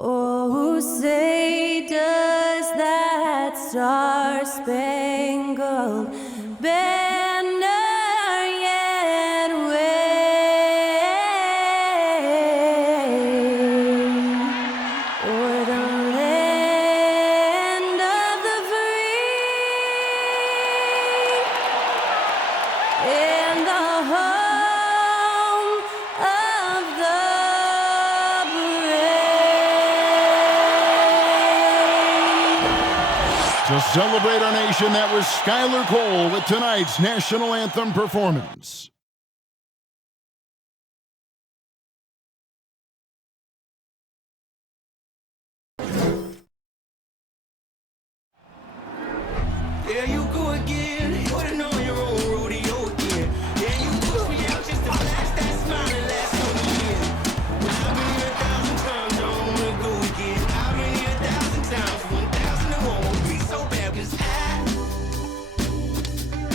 Oh, say does that star-spangled banner yet wave o'er the land of the free and the home of the To celebrate our nation, that was Skylar Cole with tonight's national anthem performance. There you go again. You would've known your own rodeo again. Yeah, you pushed me out just to flash that smile and last on the year. But I've been here 1,000 times, I don't wanna go again. I've been here 1,000 times, 1,000 it won't be so bad, 'cause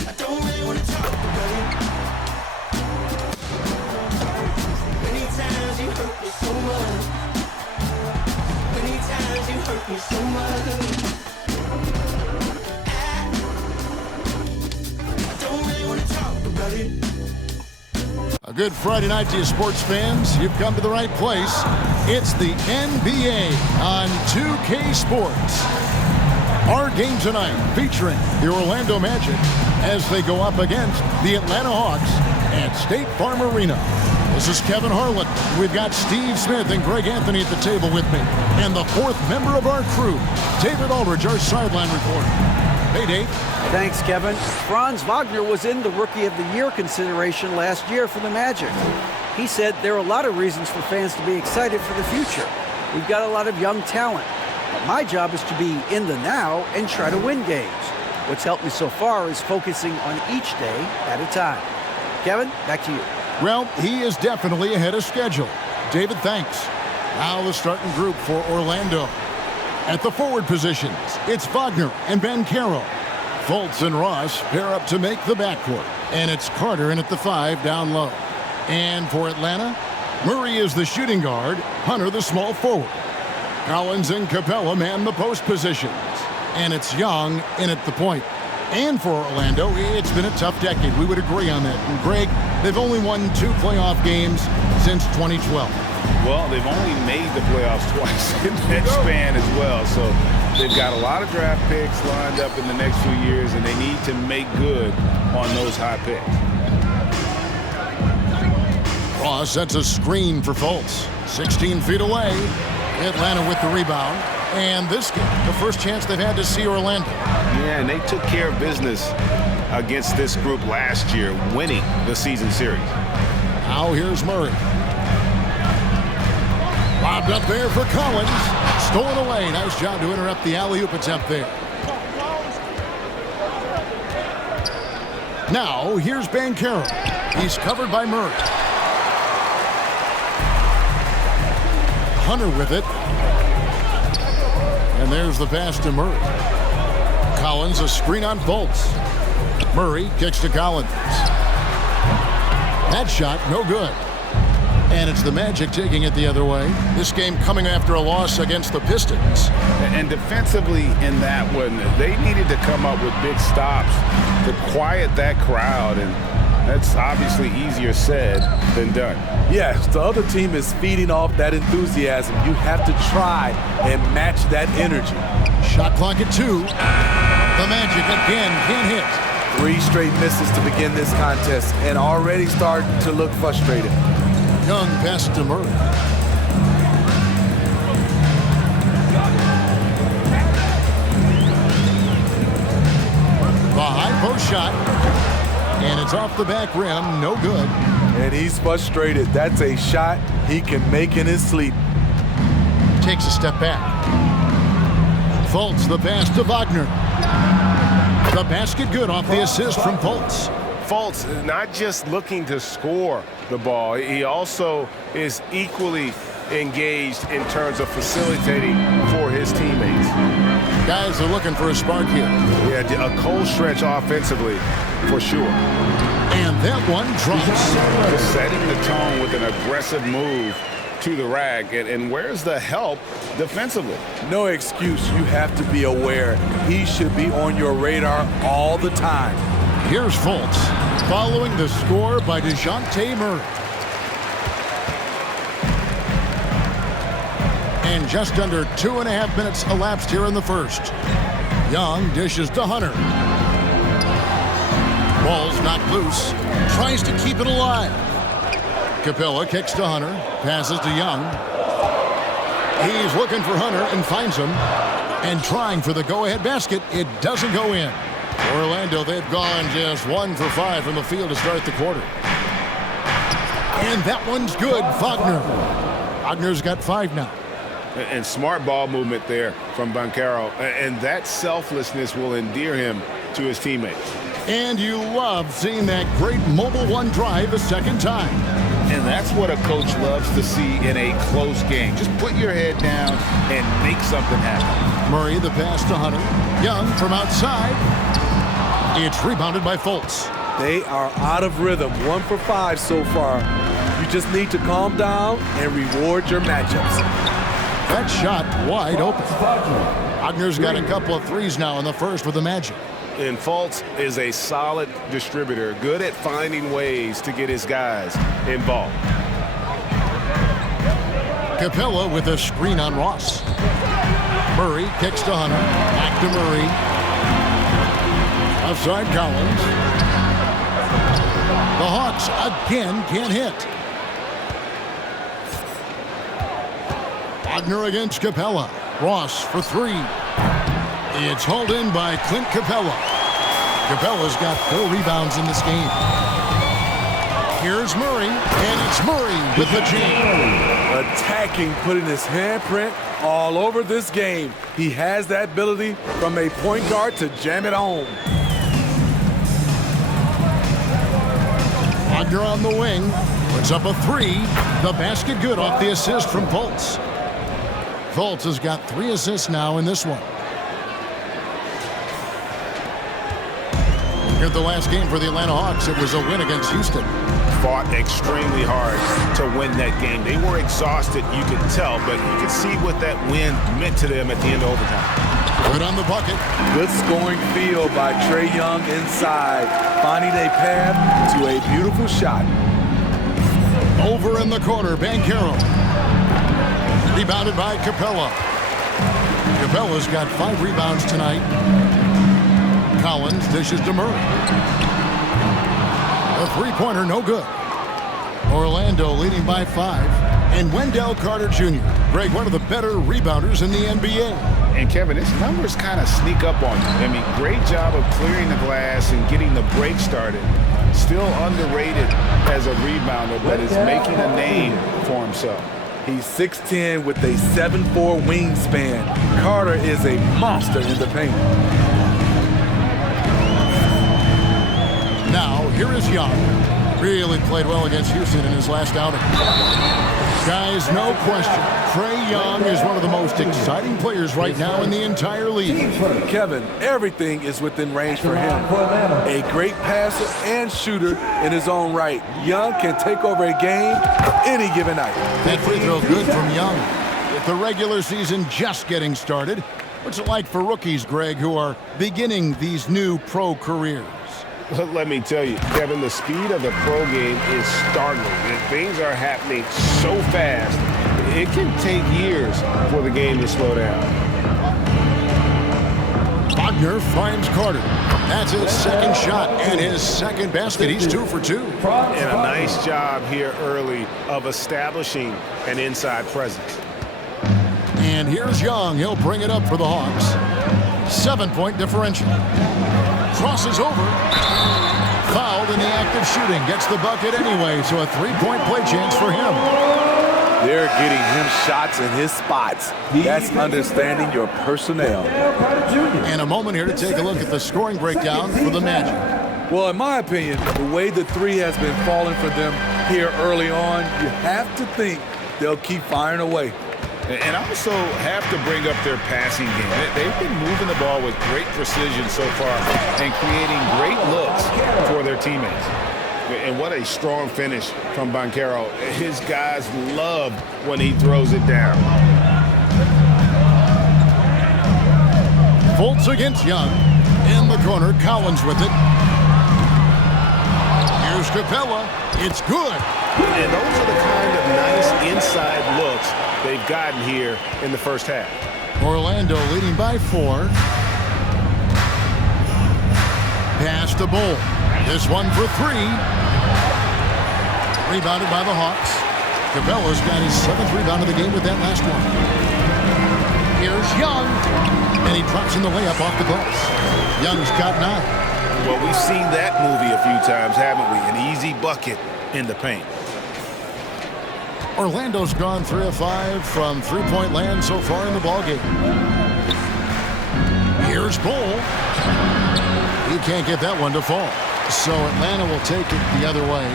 I don't really wanna talk about it. Many times you hurt me so much. Many times you hurt me so much. A good Friday night to you sports fans. You've come to the right place. It's the NBA on 2K Sports. Our game tonight featuring the Orlando Magic as they go up against the Atlanta Hawks at State Farm Arena. This is Kevin Harlan. We've got Steve Smith and Greg Anthony at the table with me. And the fourth member of our crew, David Aldridge, our sideline reporter. Hey, Dave. Thanks, Kevin. Franz Wagner was in the Rookie of the Year consideration last year for the Magic. He said there are a lot of reasons for fans to be excited for the future. We've got a lot of young talent. But my job is to be in the now and try to win games. What's helped me so far is focusing on each day at a time. Kevin, back to you. Well, he is definitely ahead of schedule. David, thanks. Now the starting group for Orlando. At the forward positions, it's Wagner and Banchero. Fultz and Ross pair up to make the backcourt. And it's Carter in at the 5 down low. And for Atlanta, Murray is the shooting guard, Hunter the small forward. Collins and Capella man the post positions. And it's Young in at the point. And for Orlando, it's been a tough decade. We would agree on that. And Greg, they've only won 2 playoff games since 2012. Well, they've only made the playoffs twice in that span as well. So they've got a lot of draft picks lined up in the next few years, and they need to make good on those high picks. Ross sets a screen for Fultz. 16 feet away. Atlanta with the rebound. And this game, the first chance they've had to see Orlando. Yeah, and they took care of business against this group last year, winning the season series. Now here's Murray. Lobbed up there for Collins. Stolen away. Nice job to interrupt the alley-oop attempt there. Now, here's Banchero. He's covered by Murray. Hunter with it. And there's the pass to Murray. Collins, a screen on Fultz. Murray kicks to Collins. That shot, no good. And it's the Magic taking it the other way. This game coming after a loss against the Pistons. And defensively in that one, they needed to come up with big stops to quiet that crowd, and that's obviously easier said than done. Yes, the other team is feeding off that enthusiasm. You have to try and match that energy. Shot clock at 2. The Magic again can't hit. 3 straight misses to begin this contest and already starting to look frustrated. Young pass to Murray. The high post shot. And it's off the back rim. No good. And he's frustrated. That's a shot he can make in his sleep. Takes a step back. Fultz the pass to Wagner. The basket good off the assist from Fultz. Fultz not just looking to score the ball, he also is equally engaged in terms of facilitating for his teammates. Guys are looking for a spark here. Yeah, a cold stretch offensively for sure. And that one drops. Just setting the tone with an aggressive move to the rack. And where's the help defensively? No excuse. You have to be aware. He should be on your radar all the time. Here's Fultz, following the score by DeJounte Murray. And just under 2.5 minutes elapsed here in the first. Young dishes to Hunter. Ball's knocked loose. Tries to keep it alive. Capella kicks to Hunter. Passes to Young. He's looking for Hunter and finds him. And trying for the go-ahead basket. It doesn't go in. Orlando, they've gone just 1 for 5 from the field to start the quarter. And that one's good. Wagner. Wagner's got 5 now. And smart ball movement there from Banchero. And that selflessness will endear him to his teammates. And you love seeing that great mobile one drive a second time. And that's what a coach loves to see in a close game. Just put your head down and make something happen. Murray, the pass to Hunter. Young from outside. It's rebounded by Fultz. They are out of rhythm. 1 for 5 so far. You just need to calm down and reward your matchups. That shot wide open. Wagner's got a couple of threes now in the first with the Magic. And Fultz is a solid distributor, good at finding ways to get his guys involved. Capella with a screen on Ross. Murray kicks to Hunter. Back to Murray. Outside Collins. The Hawks again can't hit. Wagner against Capella. Ross for 3. It's hauled in by Clint Capella. Capella's got 4 rebounds in this game. Here's Murray, and it's Murray with the jam. Attacking, putting his handprint all over this game. He has that ability from a point guard to jam it home. Wagner on the wing. Puts up a 3. The basket good off the assist from Fultz. Fultz has got 3 assists now in this one. Here the last game for the Atlanta Hawks, it was a win against Houston. Fought extremely hard to win that game. They were exhausted, you could tell, but you could see what that win meant to them at the end of overtime. Good on the bucket. Good scoring field by Trae Young inside, finding a path to a beautiful shot. Over in the corner, Banchero. Rebounded by Capella. Capella's got 5 rebounds tonight. Collins dishes to Murray. A 3-pointer, no good. Orlando leading by 5. And Wendell Carter Jr., Greg, one of the better rebounders in the NBA. And Kevin, his numbers kind of sneak up on you. I mean, great job of clearing the glass and getting the break started. Still underrated as a rebounder, but is making a name for himself. He's 6'10" with a 7'4" wingspan. Carter is a monster in the paint. Now, here is Young. Really played well against Houston in his last outing. Guys, no question, Trae Young is one of the most exciting players right now in the entire league. Kevin, everything is within range for him. A great passer and shooter in his own right. Young can take over a game any given night. That free throw good from Young. With the regular season just getting started, what's it like for rookies, Greg, who are beginning these new pro careers? Let me tell you, Kevin, the speed of the pro game is startling. And things are happening so fast, it can take years for the game to slow down. Wagner finds Carter. That's his second shot and his second basket. He's 2 for 2. And a nice job here early of establishing an inside presence. And here's Young. He'll bring it up for the Hawks. 7-point differential. Crosses over. Fouled in the act of shooting. Gets the bucket anyway, so a 3-point play chance for him. They're getting him shots in his spots. That's understanding your personnel. And a moment here to take a look at the scoring breakdown for the Magic. Well, in my opinion, the way the 3 has been falling for them here early on, you have to think they'll keep firing away. And also have to bring up their passing game. They've been moving the ball with great precision so far and creating great looks for their teammates. And what a strong finish from Banchero. His guys love when he throws it down. Fultz against Young. In the corner, Collins with it. Here's Capella. It's good. And those are the kind of nice inside looks they've gotten here in the first half. Orlando leading by 4. Pass to Bull. This one for 3. Rebounded by the Hawks. Capella's got his 7th rebound of the game with that last one. Here's Young. And he drops in the layup off the glass. Young's got 9. Well, we've seen that movie a few times, haven't we? An easy bucket in the paint. Orlando's gone 3 of 5 from three-point land so far in the ballgame. Here's Bull. He can't get that one to fall. So Atlanta will take it the other way.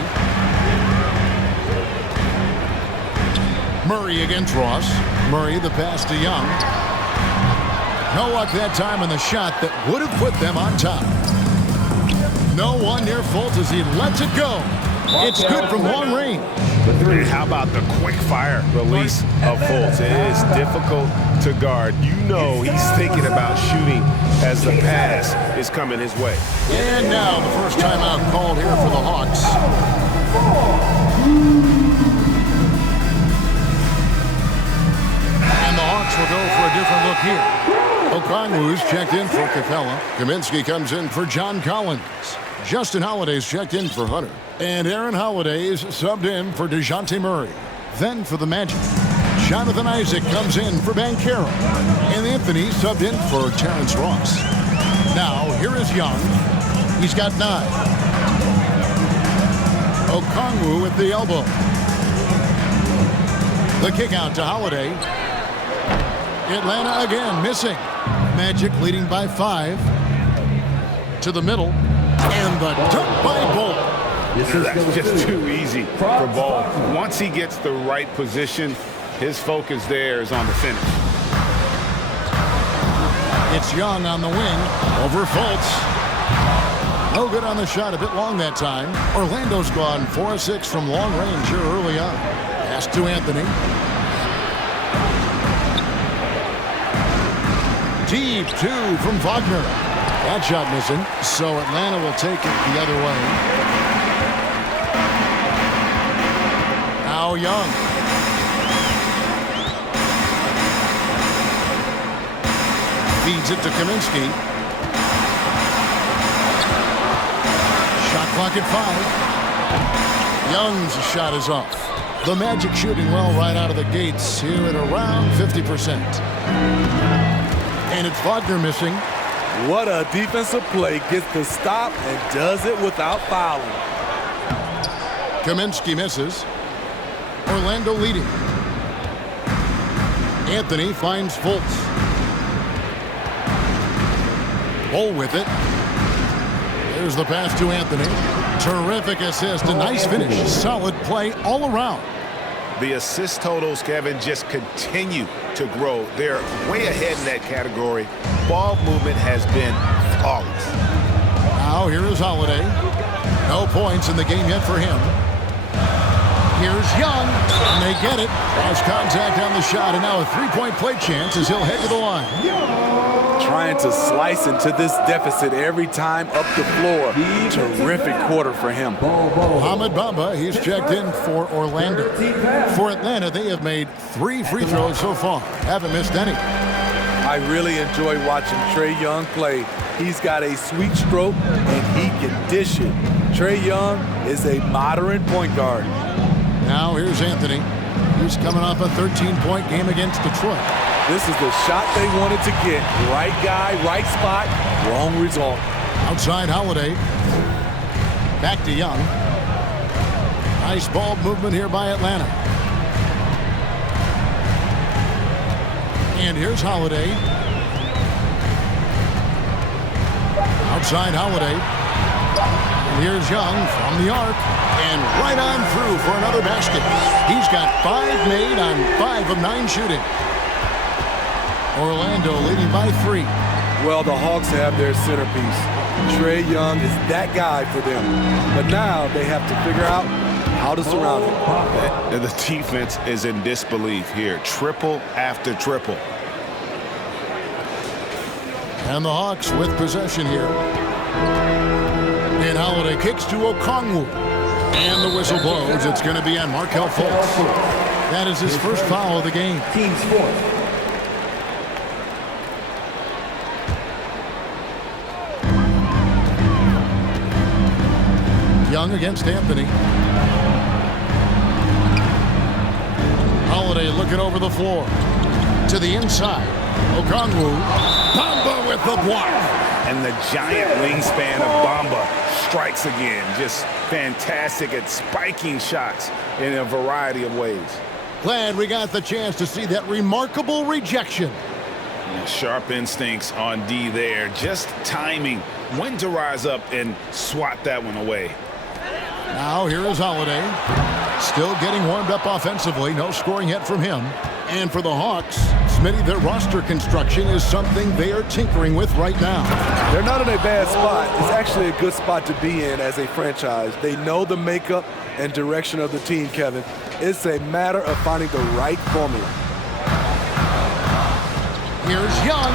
Murray against Ross. Murray the pass to Young. No luck that time on the shot that would have put them on top. No one near Fultz as he lets it go. It's good from long range. How about the quick fire release of Fultz? It is difficult to guard. You know he's thinking about shooting as the pass is coming his way. And now the first timeout called here for the Hawks. And the Hawks will go for a different look here. Okongwu's checked in for Capella. Kaminsky comes in for John Collins. Justin Holiday's checked in for Hunter. And Aaron Holiday's subbed in for DeJounte Murray. Then for the Magic, Jonathan Isaac comes in for Banchero. And Anthony subbed in for Terrence Ross. Now, here is Young. He's got 9. Okongwu with the elbow. The kick out to Holiday. Atlanta again missing. Magic leading by 5. To the middle. And the dunk by Bull. That's just too easy for Ball. Once he gets the right position, his focus there is on the finish. It's Young on the wing over Fultz. No good on the shot, a bit long that time. Orlando's gone 4 of 6 from long range here early on. Pass to Anthony. Deep 2 from Wagner. That shot missing, so Atlanta will take it the other way. Now Young. Feeds it to Kaminsky. Shot clock at 5. Young's shot is off. The Magic shooting well right out of the gates here at around 50%. And it's Wagner missing. What a defensive play. Gets the stop and does it without fouling. Kaminsky misses. Orlando leading. Anthony finds Fultz. Bull with it. There's the pass to Anthony. Terrific assist. A nice finish. Solid play all around. The assist totals, Kevin, just continue to grow. They're way ahead in that category. Ball movement has been flawless. Now here is Holiday. No points in the game yet for him. Here's Young, and they get it. Cross contact on the shot, and now a three-point play chance as he'll head to the line. Trying to slice into this deficit every time up the floor. Terrific quarter for him. Mohamed Bamba, he's checked in for Orlando. For Atlanta, they have made 3 free throws so far. Haven't missed any. I really enjoy watching Trae Young play. He's got a sweet stroke, and he can dish it. Trae Young is a modern point guard. Now here's Anthony. He's coming off a 13-point game against Detroit. This is the shot they wanted to get. Right guy, right spot, wrong result. Outside Holiday. Back to Young. Nice ball movement here by Atlanta. And here's Holiday. Outside Holiday. And here's Young from the arc. And right on through for another basket. He's got 5 made on 5 of 9 shooting. Orlando leading by 3. Well, the Hawks have their centerpiece. Trae Young is that guy for them. But now they have to figure out how to surround him. And the defense is in disbelief here. Triple after triple. And the Hawks with possession here. And Holiday kicks to Okongwu. And the whistle blows. It's going to be on Markelle Fultz. That is his first foul of the game. Team sport. Young against Anthony. Holiday looking over the floor. To the inside. Okongwu. Bamba with the block. And the giant wingspan of Bamba strikes again. Just fantastic at spiking shots in a variety of ways. Glad we got the chance to see that remarkable rejection. Sharp instincts on D there. Just timing when to rise up and swat that one away. Now here is Holiday. Still getting warmed up offensively. No scoring yet from him. And for the Hawks, Smitty, their roster construction is something they are tinkering with right now. They're not in a bad spot. It's actually a good spot to be in as a franchise. They know the makeup and direction of the team, Kevin. It's a matter of finding the right formula. Here's Young.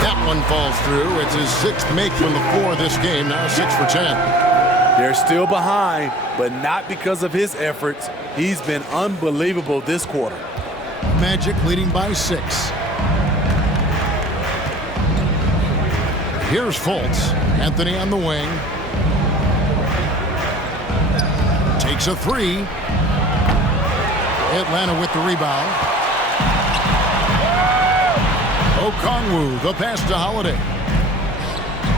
That one falls through. It's his sixth make from the floor this game. Now 6 for 10. They're still behind, but not because of his efforts. He's been unbelievable this quarter. Magic leading by 6. Here's Fultz. Anthony on the wing. Takes a 3. Atlanta with the rebound. Okongwu, the pass to Holiday.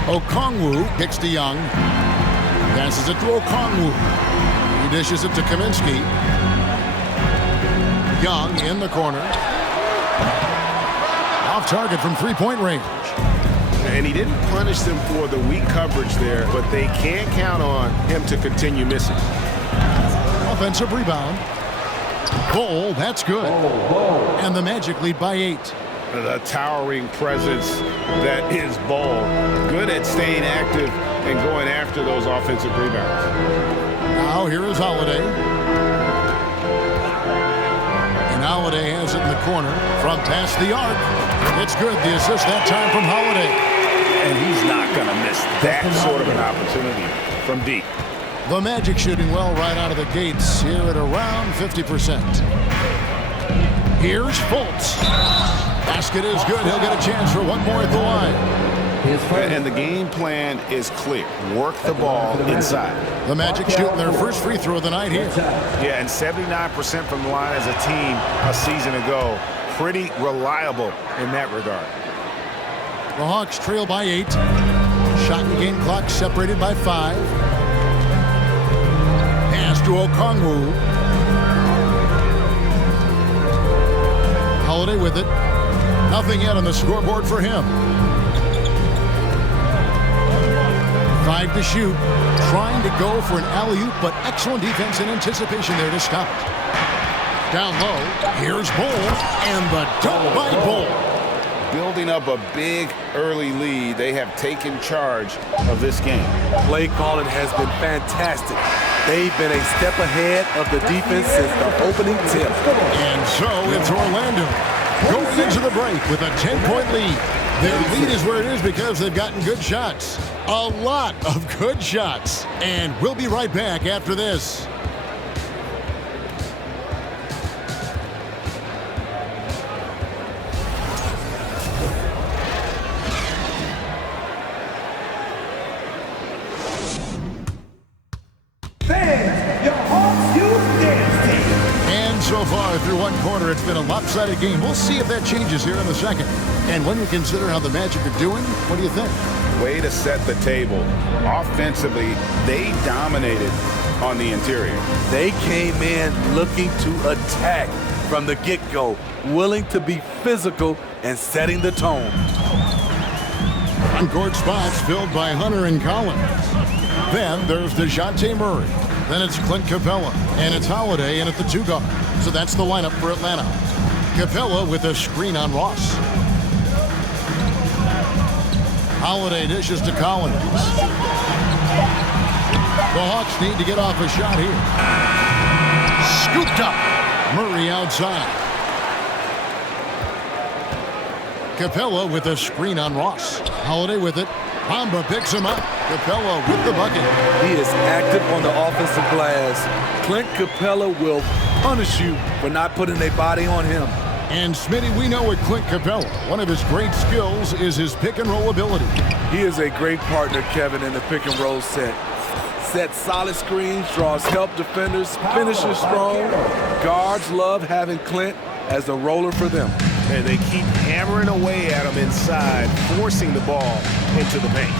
Okongwu kicks to Young. Passes it to Okongwu. He dishes it to Kaminsky. Young in the corner. Off target from three-point range. And he didn't punish them for the weak coverage there, but they can't count on him to continue missing. Offensive rebound. Bol, that's good. And the Magic lead by 8. The towering presence that is Bol. Good at staying active and going after those offensive rebounds. Now here is Holiday. And Holiday has it in the corner from past the arc. It's good. The assist that time from Holiday. And he's not going to miss that sort of an opportunity from deep. The Magic shooting well right out of the gates here at around 50%. Here's Fultz. Basket is good. He'll get a chance for one more at the line. And the game plan is clear. Work the ball inside. The Magic shooting their first free throw of the night here. Yeah, and 79% from the line as a team a season ago. Pretty reliable in that regard. The Hawks trail by 8. Shot and game clock separated by 5. Pass to Okongwu. Holiday with it. Nothing yet on the scoreboard for him. 5 to shoot. Trying to go for an alley-oop, but excellent defense and anticipation there to stop it. Down low. Here's Bol. And the dunk by Bol. Building up a big early lead, they have taken charge of this game. Play calling has been fantastic. They've been a step ahead of the defense since the opening tip. And so it's Orlando going into the break with a 10-point lead. Their lead is where it is because they've gotten good shots. A lot of good shots. And we'll be right back after this. So far through one quarter, it's been a lopsided game. We'll see if that changes here in the second. And when you consider how the Magic are doing, what do you think? Way to set the table. Offensively, they dominated on the interior. They came in looking to attack from the get-go, willing to be physical and setting the tone. On-court spots filled by Hunter and Collins. Then there's DeJounte Murray. Then it's Clint Capella, and it's Holiday in at the 2 guard. So that's the lineup for Atlanta. Capella with a screen on Ross. Holiday dishes to Collins. The Hawks need to get off a shot here. Scooped up. Murray outside. Capella with a screen on Ross. Holiday with it. Bamba picks him up. Capella with the bucket. He is active on the offensive glass. Clint Capella will punish you for not putting a body on him. And Smitty, we know with Clint Capella, one of his great skills is his pick and roll ability. He is a great partner, Kevin, in the pick and roll set. Sets solid screens, draws help defenders, finishes strong. Guards love having Clint as a roller for them. And they keep hammering away at him inside, forcing the ball into the paint.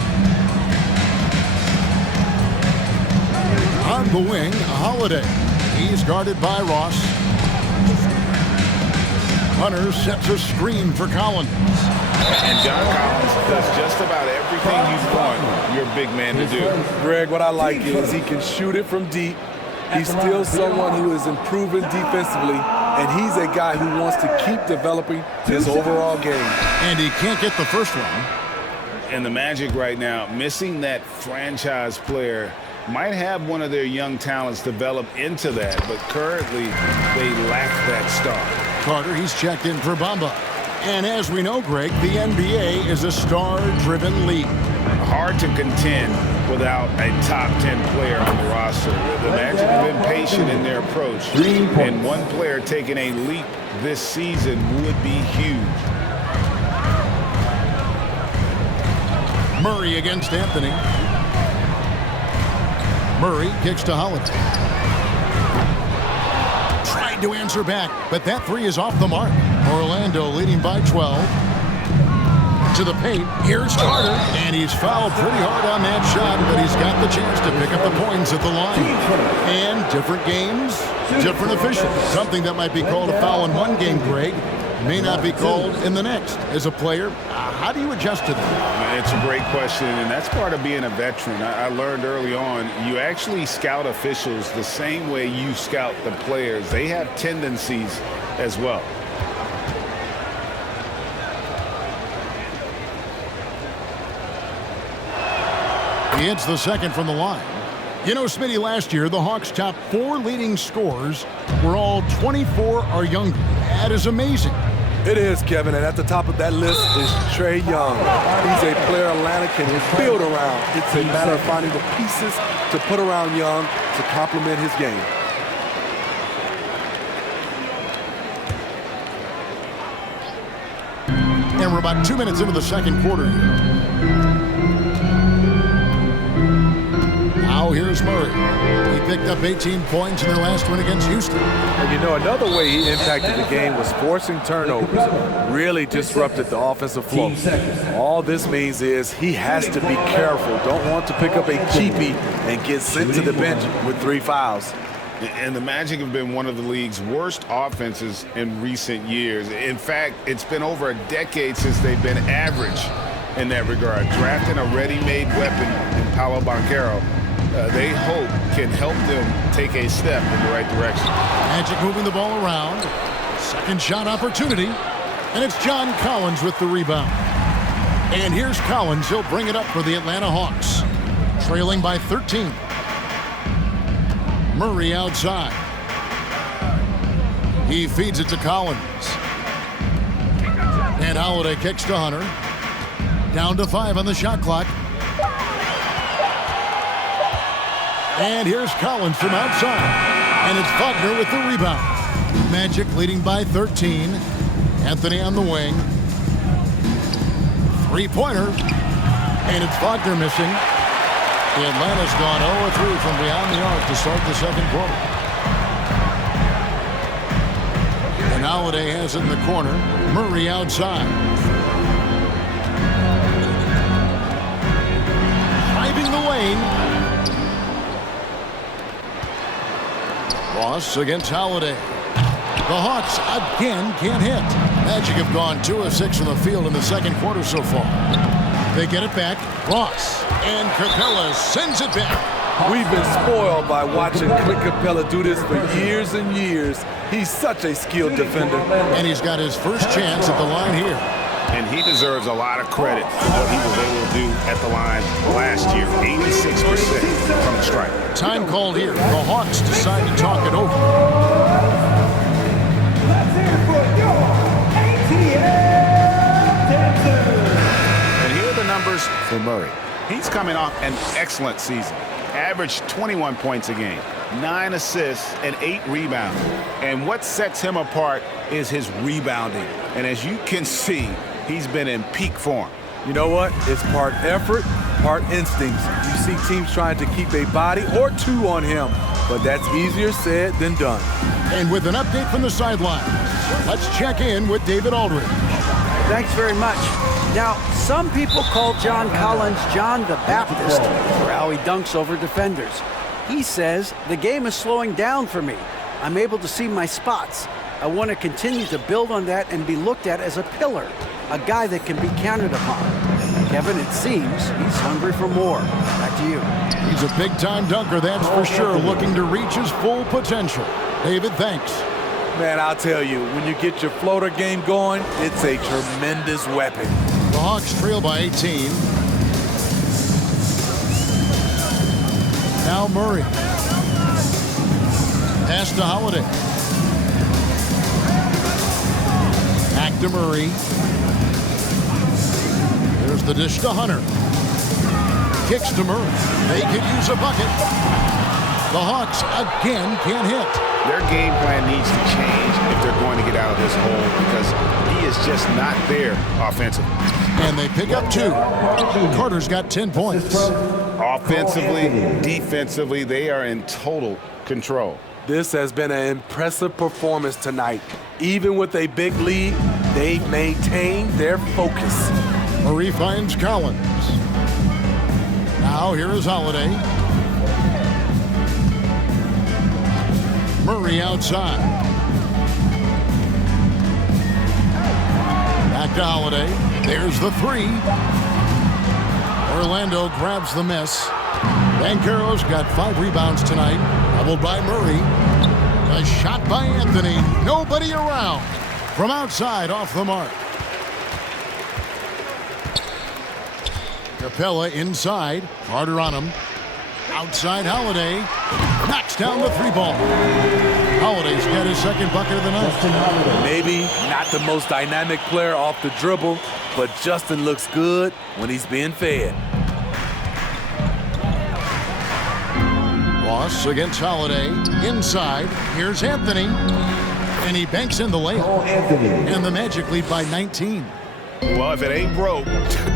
On the wing, Holiday. He's guarded by Ross. Hunter sets a screen for Collins. And John Collins does just about everything you want your big man to do. Greg, what I like is he can shoot it from deep. He's still someone who is improving defensively, and he's a guy who wants to keep developing his overall game. And he can't get the first one. And the Magic right now, missing that franchise player, might have one of their young talents develop into that, but currently they lack that star. Carter, he's checked in for Bamba. And as we know, Greg, the NBA is a star-driven league. Hard to contend without a top 10 player on the roster. The Magic have been patient in their approach, and one player taking a leap this season would be huge. Murray against Anthony. Murray kicks to Holiday. Tried to answer back, but that three is off the mark. Orlando leading by 12. To the paint, here's Carter, and he's fouled pretty hard on that shot, but he's got the chance to pick up the points at the line. And different games, different officials. Something that might be called a foul in one game, Greg, may not be called in the next. As a player, how do you adjust to that? It's a great question, and that's part of being a veteran. I learned early on, you actually scout officials the same way you scout the players. They have tendencies as well. He hits the second from the line. You know, Smitty, last year, the Hawks' top 4 leading scorers were all 24 or younger. That is amazing. It is, Kevin, and at the top of that list is Trae Young. He's a player Atlanta can build around. It's a matter of finding the pieces to put around Young to complement his game. And we're about 2 minutes into the second quarter here. Now here's Murray. He picked up 18 points in their last win against Houston. And you know, another way he impacted the game was forcing turnovers. Really disrupted the offensive flow. All this means is he has to be careful. Don't want to pick up a cheapie and get sent to the bench with 3 fouls. And the Magic have been one of the league's worst offenses in recent years. In fact, it's been over a decade since they've been average in that regard. Drafting a ready-made weapon in Paolo Banchero, they hope can help them take a step in the right direction. Magic moving the ball around. Second shot opportunity. And it's John Collins with the rebound. And here's Collins. He'll bring it up for the Atlanta Hawks. Trailing by 13. Murray outside. He feeds it to Collins. And Holiday kicks to Hunter. Down to 5 on the shot clock. And here's Collins from outside. And it's Wagner with the rebound. Magic leading by 13. Anthony on the wing. Three-pointer. And it's Wagner missing. Atlanta's gone 0-3 from beyond the arc to start the second quarter. And Holiday has it in the corner. Murray outside. Driving the lane. Ross against Holiday. The Hawks again can't hit. Magic have gone 2 of 6 from the field in the second quarter so far. They get it back. Ross and Capella sends it back. We've been spoiled by watching Clint Capella do this for years and years. He's such a skilled defender. And he's got his first chance at the line here. And he deserves a lot of credit for what he was able to do at the line last year. 86% from the stripe. Time called here. The Hawks decide to talk it over. And here are the numbers for Murray. He's coming off an excellent season. Averaged 21 points a game, 9 assists, and 8 rebounds. And what sets him apart is his rebounding. And as you can see, he's been in peak form. You know what? It's part effort, part instincts. You see teams trying to keep a body or two on him, but that's easier said than done. And with an update from the sideline, let's check in with David Aldridge. Thanks very much. Now, some people call John Collins John the Baptist for how he dunks over defenders. He says, the game is slowing down for me. I'm able to see my spots. I want to continue to build on that and be looked at as a pillar, a guy that can be counted upon. Kevin, it seems he's hungry for more. Back to you. He's a big-time dunker, that's for sure, looking to reach his full potential. David, thanks. Man, I'll tell you, when you get your floater game going, it's a tremendous weapon. The Hawks trail by 18. Now Murray. Pass to Holiday. Back to Murray. There's the dish to Hunter. Kicks to Murray. They could use a bucket. The Hawks again can't hit. Their game plan needs to change if they're going to get out of this hole because he is just not there offensively. And they pick up 2. Carter's got 10 points. Offensively, defensively, they are in total control. This has been an impressive performance tonight. Even with a big lead, they've maintained their focus. Murray finds Collins. Now here is Holiday. Murray outside. Back to Holiday. There's the 3. Orlando grabs the miss. Banchero's got 5 rebounds tonight. Doubled by Murray. A shot by Anthony. Nobody around. From outside, off the mark. Capella inside. Carter on him. Outside Holiday. Knocks down the 3-ball. Holiday's got his second bucket of the night. Maybe not the most dynamic player off the dribble, but Justin looks good when he's being fed. Ross against Holiday. Inside. Here's Anthony. And he banks in the layup. And the Magic lead by 19. Well, if it ain't broke,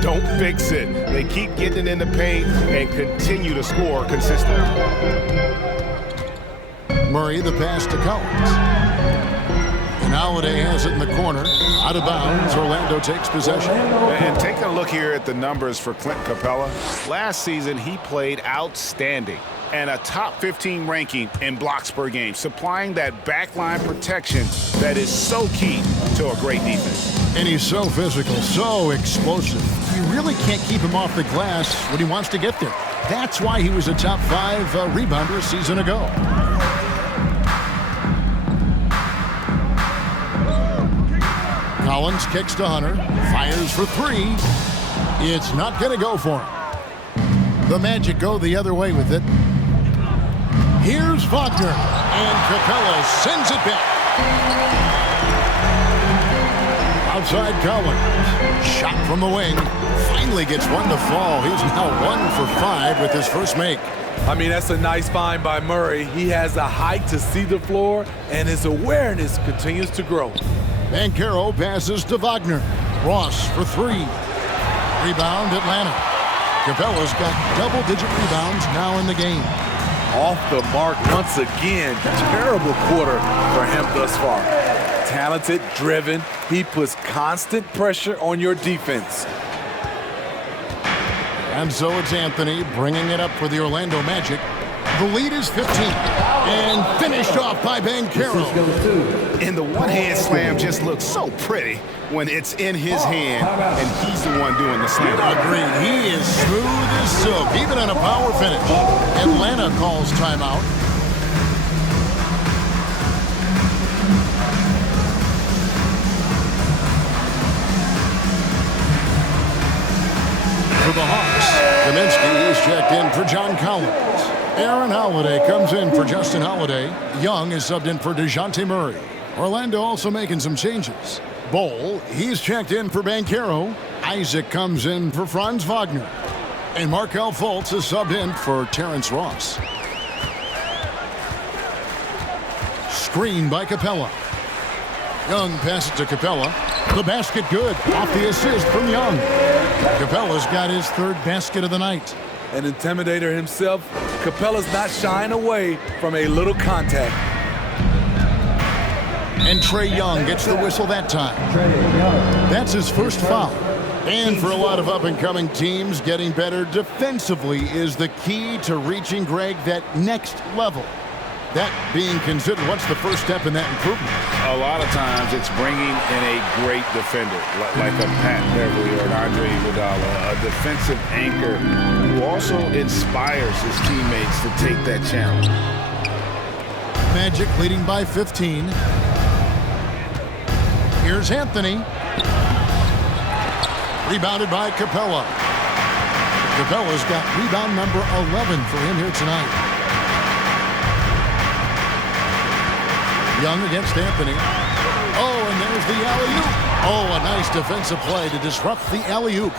don't fix it. They keep getting it in the paint and continue to score consistently. Murray, the pass to Collins. And Holiday has it in the corner. Out of bounds. Orlando takes possession. And take a look here at the numbers for Clint Capella. Last season, he played outstanding and a top 15 ranking in blocks per game, supplying that backline protection that is so key to a great defense. And he's so physical, so explosive. You really can't keep him off the glass when he wants to get there. That's why he was a top 5 rebounder a season ago. Collins kicks to Hunter, fires for 3. It's not going to go for him. The Magic go the other way with it. Here's Wagner, and Capella sends it back. Outside Collins, shot from the wing, finally gets one to fall. He's now 1 for 5 with his first make. I mean, that's a nice find by Murray. He has the height to see the floor, and his awareness continues to grow. Banchero passes to Wagner. Ross for 3. Rebound Atlanta. Capella's got double-digit rebounds now in the game. Off the mark once again. Terrible quarter for him thus far. Talented, driven. He puts constant pressure on your defense. And so it's Anthony bringing it up for the Orlando Magic. The lead is 15. And finished off by Banchero. And the one-hand slam just looks so pretty when it's in his hand and he's the one doing the slam. Agreed. He is smooth as silk, even on a power finish. Atlanta calls timeout. checked in for John Collins. Aaron Holiday comes in for Justin Holiday. Young is subbed in for DeJounte Murray. Orlando also making some changes. Bowl, he's checked in for Banchero. Isaac comes in for Franz Wagner. And Markelle Fultz is subbed in for Terrence Ross. Screen by Capella. Young passes to Capella. The basket good. Off the assist from Young. Capella's got his third basket of the night. An intimidator himself, Capella's not shying away from a little contact. And Trae Young gets the whistle that time. That's his first foul. And for a lot of up-and-coming teams, getting better defensively is the key to reaching, Greg, that next level. That being considered, what's the first step in that improvement? A lot of times it's bringing in a great defender, like a Pat Beverly or an Andre Iguodala, a defensive anchor who also inspires his teammates to take that challenge. Magic leading by 15. Here's Anthony. Rebounded by Capella. Capella's got rebound number 11 for him here tonight. Young against Anthony. Oh, and there's the alley-oop. Oh, a nice defensive play to disrupt the alley-oop.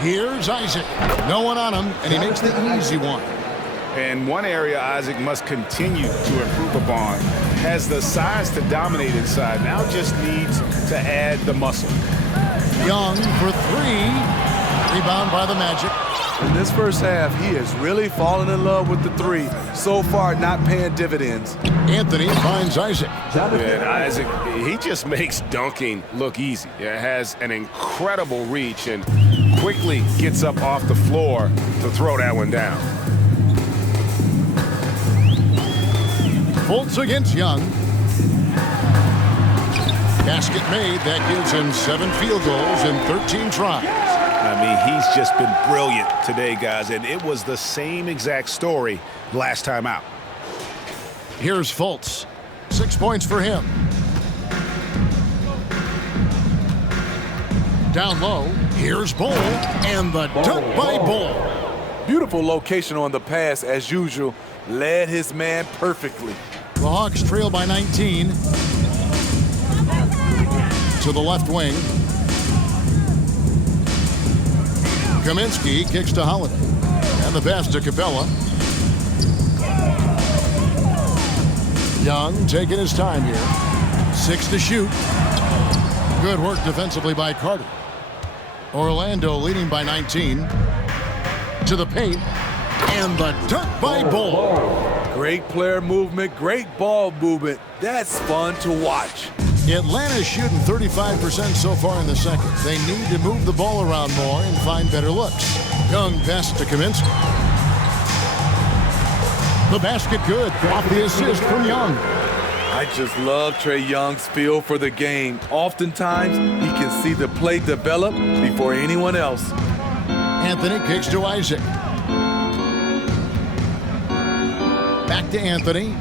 Here's Isaac. No one on him, and he makes the easy one. And one area Isaac must continue to improve upon, has the size to dominate inside, now just needs to add the muscle. Young for three. Rebound by the Magic. In this first half, he has really fallen in love with the three. So far, not paying dividends. Anthony finds Isaac. And Isaac, he just makes dunking look easy. It has an incredible reach and quickly gets up off the floor to throw that one down. Fultz against Young. Basket made. That gives him 7 field goals in 13 tries. I mean, he's just been brilliant today, guys, and it was the same exact story last time out. Here's Fultz. 6 points for him. Down low, here's Bowl, and the dunk by Bowl. Beautiful location on the pass, as usual. Led his man perfectly. The Hawks trail by 19. To the left wing. Kaminsky kicks to Holiday. And the pass to Capella. Young taking his time here. 6 to shoot. Good work defensively by Carter. Orlando leading by 19. To the paint. And the dunk by Bull. Great player movement, great ball movement. That's fun to watch. Atlanta's shooting 35% so far in the second. They need to move the ball around more and find better looks. Young passes to Kaminsky. The basket good. Off the assist from Young. I just love Trae Young's feel for the game. Oftentimes, he can see the play develop before anyone else. Anthony kicks to Isaac. Back to Anthony.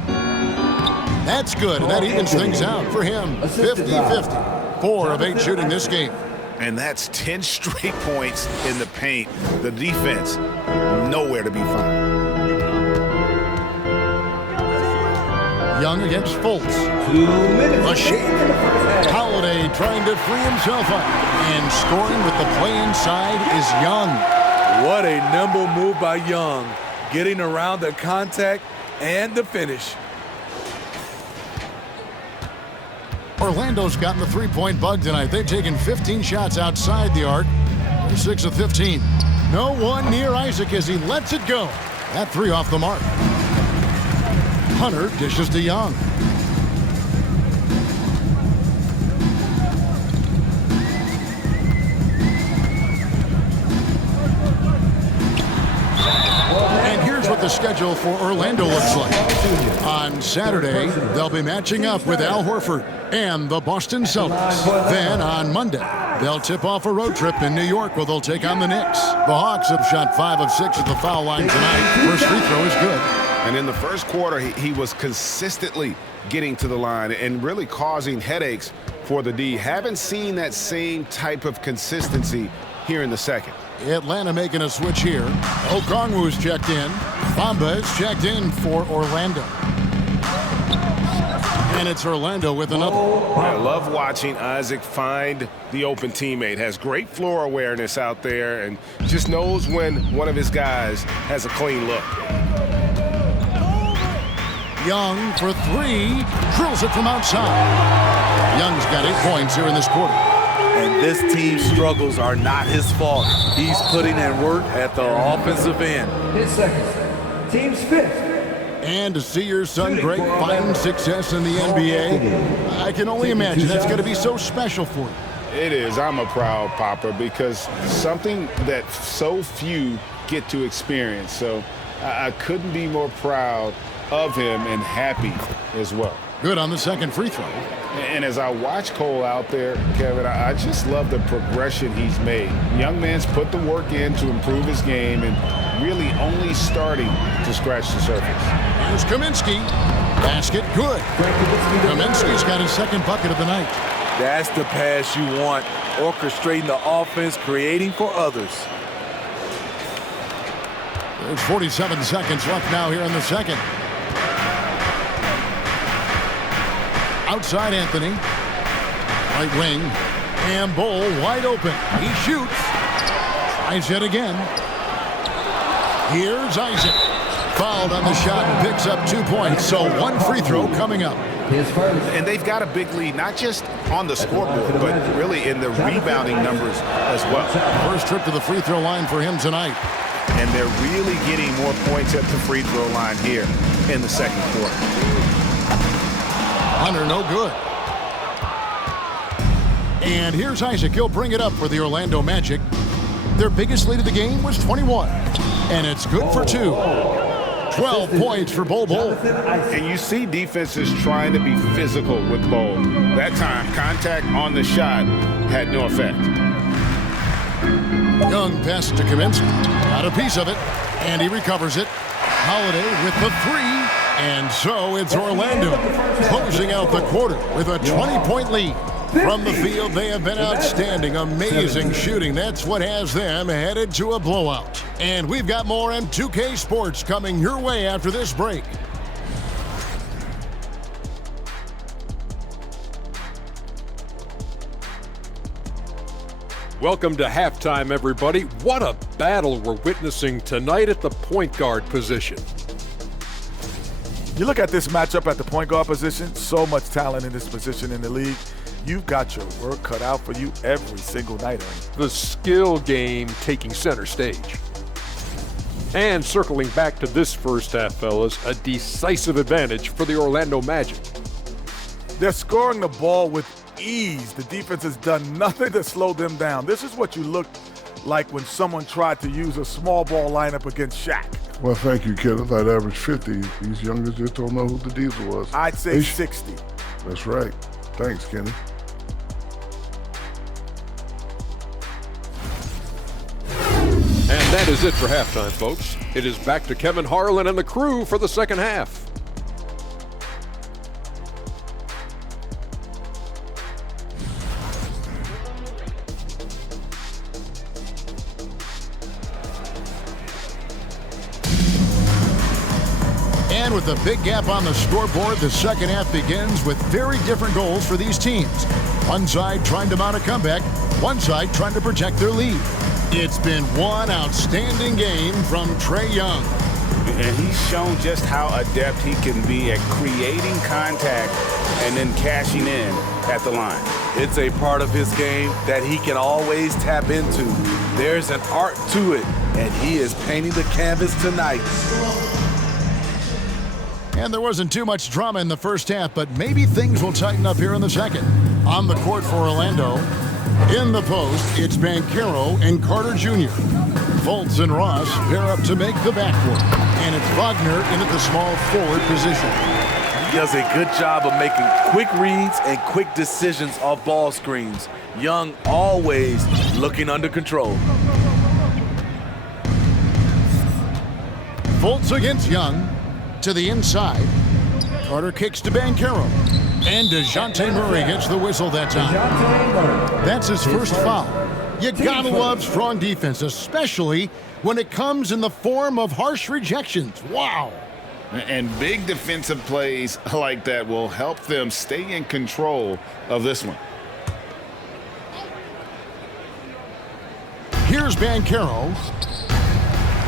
That's good. That evens things out for him. 50-50. 4 of 8 shooting this game. And that's 10 straight points in the paint. The defense, nowhere to be found. Young against Fultz. A shake. Holiday trying to free himself up. And scoring with the play inside is Young. What a nimble move by Young. Getting around the contact and the finish. Orlando's gotten the three-point bug tonight. They've taken 15 shots outside the arc. They're 6 of 15. No one near Isaac as he lets it go. That 3 off the mark. Hunter dishes to Young. And here's what the schedule for Orlando looks like. On Saturday, they'll be matching up with Al Horford and the Boston Celtics. Then on Monday, they'll tip off a road trip in New York where they'll take on the Knicks. The Hawks have shot 5 of 6 at the foul line tonight. First free throw is good. And in the first quarter, he was consistently getting to the line and really causing headaches for the D. Haven't seen that same type of consistency here in the second. Atlanta making a switch here. Okongwu's checked in. Bamba is checked in for Orlando. And it's Orlando with another. I love watching Isaac find the open teammate. Has great floor awareness out there and just knows when one of his guys has a clean look. Young for three. Drills it from outside. Young's got 8 points here in this quarter. And this team's struggles are not his fault. He's putting in work at the offensive end. His second. Team's fifth. And to see your son Greg find success in the NBA, I can only imagine that's going to be so special for you. It is. I'm a proud papa because something that so few get to experience. So I couldn't be more proud of him and happy as well. Good on the second free throw. And as I watch Cole out there, Kevin, I just love the progression he's made. Young man's put the work in to improve his game and really only starting to scratch the surface. Here's Kaminsky. Basket good. Kaminsky's got his second bucket of the night. That's the pass you want. Orchestrating the offense, creating for others. There's 47 seconds left now here in the second. Outside Anthony. Right wing. And Bull wide open. He shoots. Tries it again. Here's Isaac. Fouled on the shot and picks up 2 points. So one free throw coming up. And they've got a big lead, not just on the scoreboard, but really in the rebounding numbers as well. First trip to the free throw line for him tonight. And they're really getting more points at the free throw line here in the second quarter. Hunter, no good. And here's Isaac. He'll bring it up for the Orlando Magic. Their biggest lead of the game was 21. And it's good for 2. 12 points for Bol Bol. And you see defenses trying to be physical with Bol. That time, contact on the shot had no effect. Young passes to Kaminsky. Got a piece of it. And he recovers it. Holiday with the 3. And so it's Orlando closing out the quarter with a 20-point lead. From the field, they have been outstanding. Amazing shooting. That's what has them headed to a blowout. And we've got more M2K Sports coming your way after this break. Welcome to halftime, everybody. What a battle we're witnessing tonight at the point guard position. You look at this matchup at the point guard position, so much talent in this position in the league. You've got your work cut out for you every single night. The skill game taking center stage. And circling back to this first half, fellas, a decisive advantage for the Orlando Magic. They're scoring the ball with ease. The defense has done nothing to slow them down. This is what you look like when someone tried to use a small ball lineup against Shaq. Well, thank you, Kenneth. I'd average 50. These youngers just don't know who the diesel was. I'd say 60. That's right. Thanks, Kenny. And that is it for halftime, folks. It is back to Kevin Harlan and the crew for the second half. And with a big gap on the scoreboard, the second half begins with very different goals for these teams. One side trying to mount a comeback, one side trying to protect their lead. It's been one outstanding game from Trae Young. And he's shown just how adept he can be at creating contact and then cashing in at the line. It's a part of his game that he can always tap into. There's an art to it, and he is painting the canvas tonight. And there wasn't too much drama in the first half, but maybe things will tighten up here in the second. On the court for Orlando, in the post, it's Banchero and Carter Jr. Fultz and Ross pair up to make the backcourt. And it's Wagner in at the small forward position. He does a good job of making quick reads and quick decisions off ball screens. Young always looking under control. Fultz against Young. To the inside. Carter kicks to Banchero. And DeJounte Murray gets the whistle that time. That's his first foul. You gotta love strong defense, especially when it comes in the form of harsh rejections. Wow. And big defensive plays like that will help them stay in control of this one. Here's Bancaro.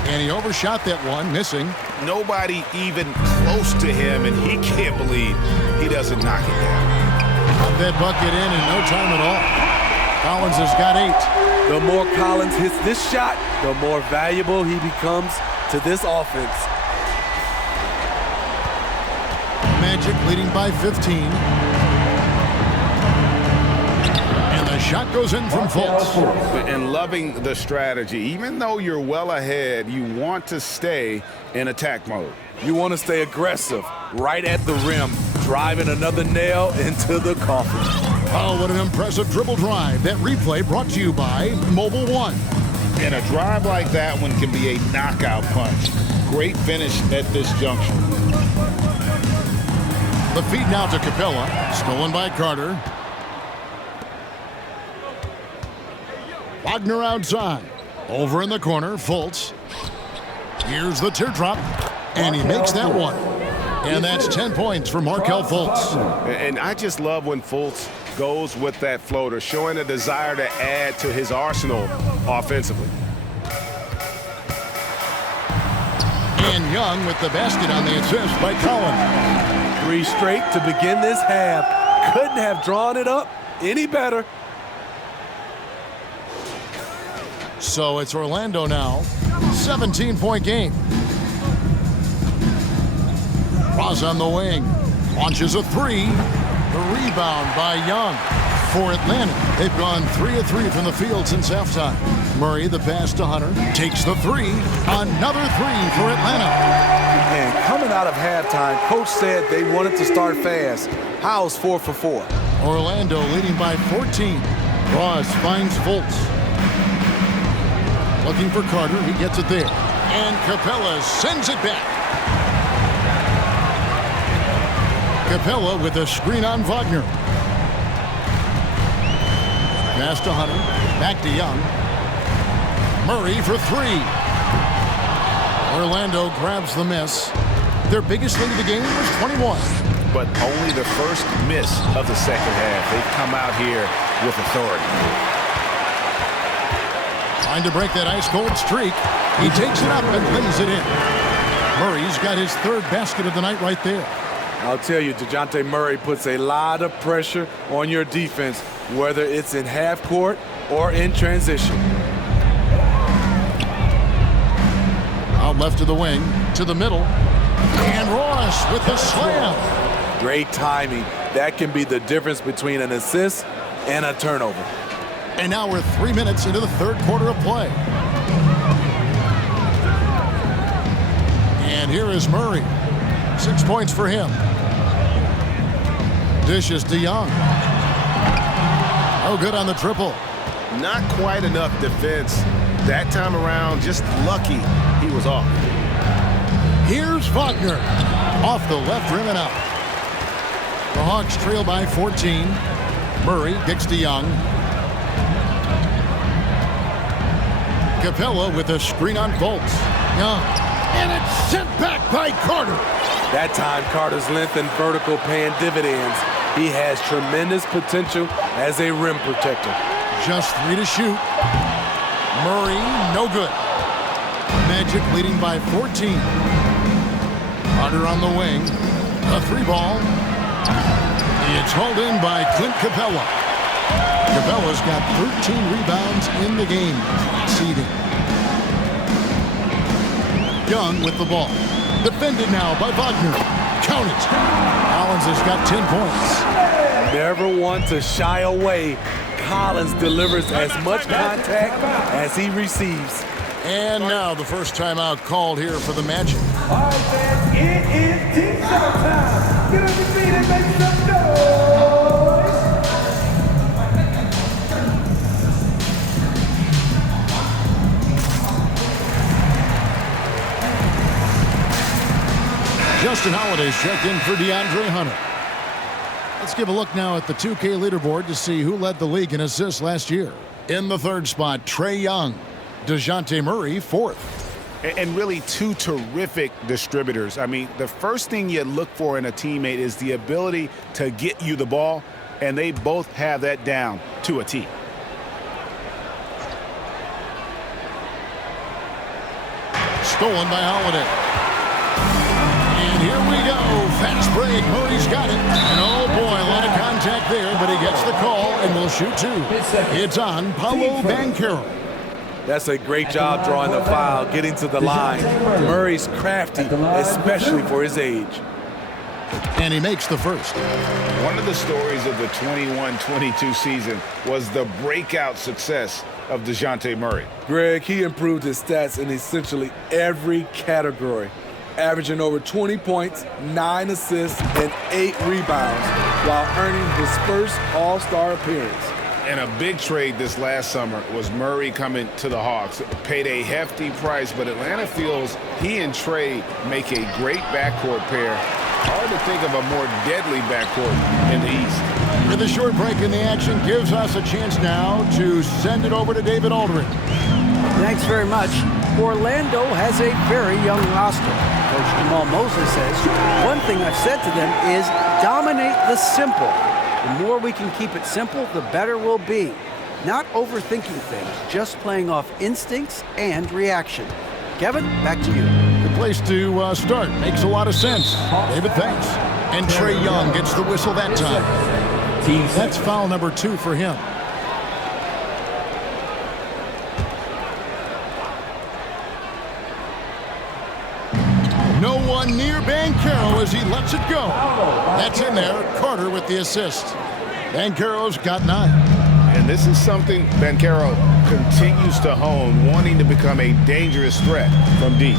And he overshot that one, missing. Nobody even close to him, and he can't believe he doesn't knock it down. Got that bucket in no time at all. Collins has got 8. The more Collins hits this shot, the more valuable he becomes to this offense. Magic leading by 15. And the shot goes in from Fultz. And loving the strategy. Even though you're well ahead, you want to stay in attack mode. You want to stay aggressive, right at the rim, driving another nail into the coffin. Oh, what an impressive dribble drive. That replay brought to you by Mobile One. And a drive like that one can be a knockout punch. Great finish at this junction. The feed now to Capella. Stolen by Carter. Wagner outside. Over in the corner, Fultz. Here's the teardrop. And he makes that one. And that's 10 points for Markelle Fultz. And I just love when Fultz goes with that floater, showing a desire to add to his arsenal offensively. And Young with the basket on the assist by Collins. 3 straight to begin this half. Couldn't have drawn it up any better. So it's Orlando now. 17-point game. Ross on the wing. Launches a 3. The rebound by Young for Atlanta. They've gone 3 of 3 from the field since halftime. Murray, the pass to Hunter, takes the 3. Another 3 for Atlanta. And coming out of halftime, coach said they wanted to start fast. How's 4 for 4? Orlando leading by 14. Ross finds Fultz. Looking for Carter. He gets it there. And Capella sends it back. Capella with a screen on Wagner. Pass to Hunter. Back to Young. Murray for 3. Orlando grabs the miss. Their biggest lead of the game was 21. But only the first miss of the second half. They've come out here with authority. Trying to break that ice-cold streak. He takes it up and lays it in. Murray's got his 3rd basket of the night right there. I'll tell you, DeJounte Murray puts a lot of pressure on your defense, whether it's in half court or in transition. Out left to the wing, to the middle. And Ross with the slam. Great timing. That can be the difference between an assist and a turnover. And now we're 3 minutes into the 3rd quarter of play. And here is Murray. 6 points for him. Dishes to Young. Oh, good on the triple. Not quite enough defense. That time around, just lucky he was off. Here's Wagner. Off the left rim and out. The Hawks trail by 14. Murray kicks to Young. Capella with a screen on Fultz. Young. And it's sent back by Carter. That time, Carter's length and vertical paying dividends. He has tremendous potential as a rim protector. Just 3 to shoot. Murray, no good. Magic leading by 14. Carter on the wing. A 3 ball. It's hauled in by Clint Capella. Capella's got 13 rebounds in the game. Seeding. Young with the ball. Defended now by Wagner. Count it. Collins has got 10 points. Never want to shy away. Collins delivers as much contact as he receives. And now the first timeout called here for the Magic. All right, fans, it is team shot time. Get on your feet and make some noise. Justin Holiday's checked in for DeAndre Hunter. Let's give a look now at the 2K leaderboard to see who led the league in assists last year. In the third spot, Trae Young. DeJounte Murray, fourth. And really two terrific distributors. I mean, the first thing you look for in a teammate is the ability to get you the ball, and they both have that down to a T. Stolen by Holiday. And here we go. Fast break. Murray's got it. And oh boy, a lot of contact there, but he gets the call and will shoot two. It's on Paolo Banchero. That's a great job drawing the foul, getting to the line. Murray's crafty, especially for his age. And he makes the first. One of the stories of the 21-22 season was the breakout success of DeJounte Murray. Greg, he improved his stats in essentially every category, averaging over 20 points, 9 assists, and 8 rebounds, while earning his first All-Star appearance. And a big trade this last summer was Murray coming to the Hawks. Paid a hefty price, but Atlanta feels he and Trae make a great backcourt pair. Hard to think of a more deadly backcourt in the East. With a short break in the action gives us a chance now to send it over to David Aldridge. Thanks very much. Orlando has a very young roster. Coach Jamal Mosley says, one thing I've said to them is dominate the simple. The more we can keep it simple, the better we'll be. Not overthinking things, just playing off instincts and reaction. Kevin, back to you. The place to start. Makes a lot of sense. David, thanks. And Trae Young gets the whistle that time. That's foul number 2 for him. No one near Banchero as he lets it go. That's in there. Carter with the assist. Banchero's got 9. And this is something Banchero continues to hone, wanting to become a dangerous threat from deep.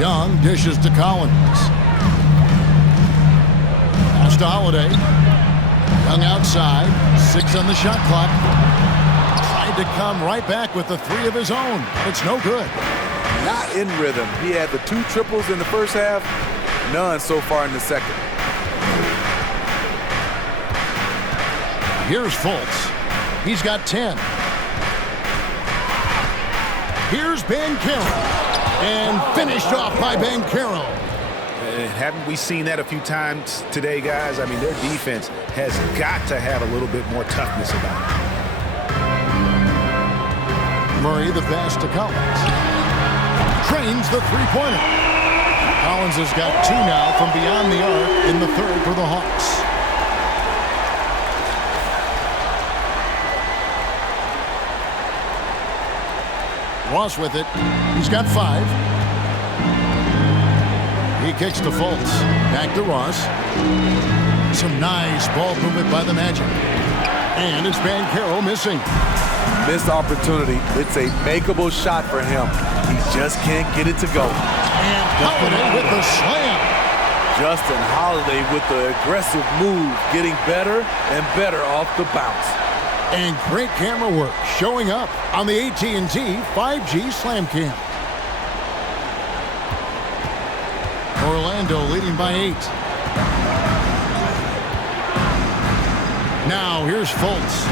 Young dishes to Collins. Pass to Holiday. Young outside. 6 on the shot clock. Tried to come right back with the 3 of his own. It's no good. Not in rhythm. He had the 2 triples in the first half, none so far in the second. Here's Fultz. He's got 10. Here's Banchero. And finished off by Banchero. Haven't we seen that a few times today, guys? I mean, their defense has got to have a little bit more toughness about it. Murray the pass to Collins. Trains the three-pointer. Collins has got 2 now from beyond the arc in the third for the Hawks. Ross with it. He's got 5. He kicks to Fultz. Back to Ross. Some nice ball movement by the Magic. And it's Banchero missing. Missed opportunity. It's a makeable shot for him. He just can't get it to go. And Holiday with the slam. Justin Holiday with the aggressive move, getting better and better off the bounce. And great camera work showing up on the AT&T 5G Slam Cam. Orlando leading by 8. Now here's Fultz.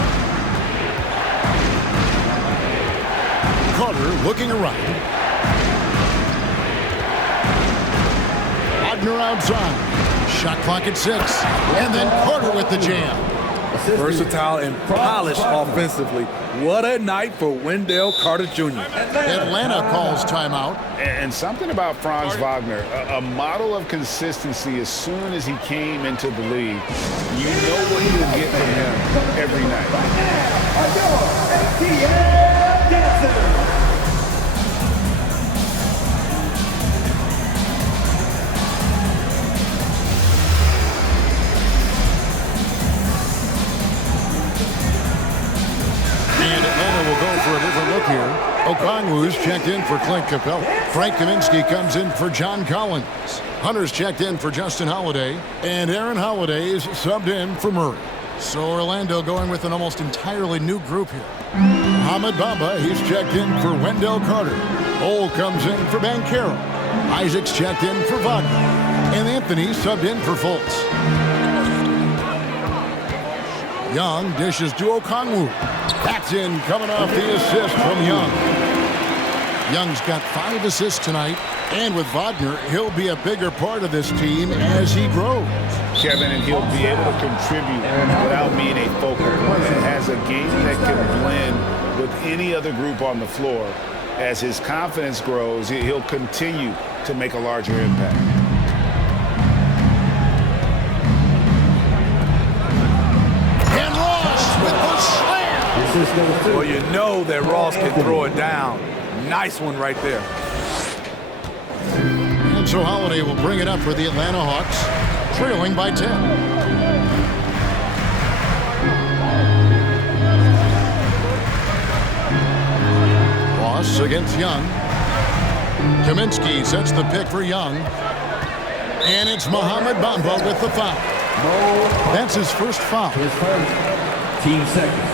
Carter looking around. Wagner outside. Shot clock at 6. And then Carter with the jam. Versatile and polished offensively. What a night for Wendell Carter Jr. Atlanta calls timeout. And something about Franz Wagner, a model of consistency as soon as he came into the league. You know what you will get from him every night. And Atlanta will go for a different look here. Okongwu's checked in for Clint Capella. Frank Kaminsky comes in for John Collins. Hunter's checked in for Justin Holiday. And Aaron Holiday is subbed in for Murray. So Orlando going with an almost entirely new group here. Mohamed Bamba, he's checked in for Wendell Carter. Ole comes in for Banchero. Isaac's checked in for Wagner. And Anthony subbed in for Fultz. Young dishes to Okongwu. That's in, coming off the assist from Young. Young's got 5 assists tonight, and with Wagner, he'll be a bigger part of this team as he grows. Kevin, and he'll be able to contribute without being a focal point. He has a game that can blend with any other group on the floor. As his confidence grows, he'll continue to make a larger impact. And Ross with the slam. Well, you know that Ross can throw it down. Nice one right there. And so Holiday will bring it up for the Atlanta Hawks, trailing by 10. Ross against Young. Kaminsky sets the pick for Young. And it's Mohamed Bamba with the foul. That's his first foul. His first. Team second.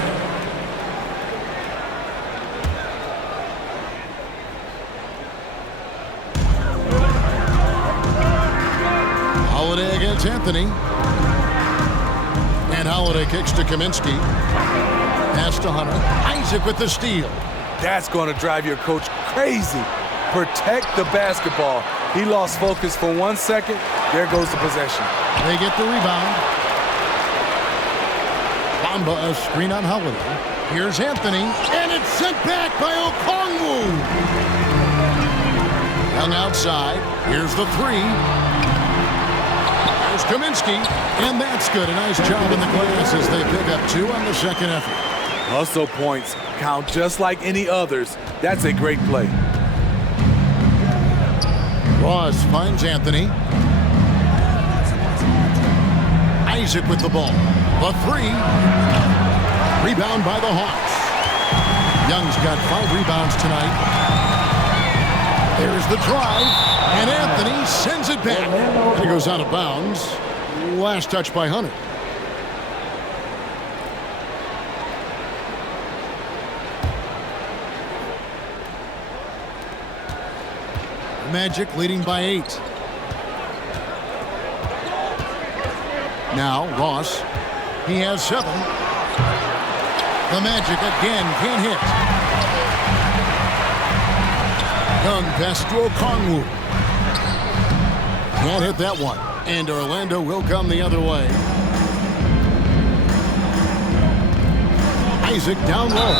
Holiday against Anthony. And Holiday kicks to Kaminsky. Pass to Hunter. Isaac with the steal. That's going to drive your coach crazy. Protect the basketball. He lost focus for 1 second. There goes the possession. They get the rebound. Bamba a screen on Holiday. Here's Anthony. And it's sent back by Okongwu. Young outside. Here's the 3. There's Kaminsky. And that's good. A nice job in the glass as they pick up 2 on the second effort. Hustle points count just like any others. That's a great play. Ross finds Anthony. Isaac with the ball. The 3. Rebound by the Hawks. Young's got 5 rebounds tonight. There's the drive. And Anthony sends it back. And he goes out of bounds. Last touch by Hunter. Magic leading by 8. Now Ross. He has 7. The Magic again can't hit. Young pass to Okongwu. Can't hit that one. And Orlando will come the other way. Isaac down low.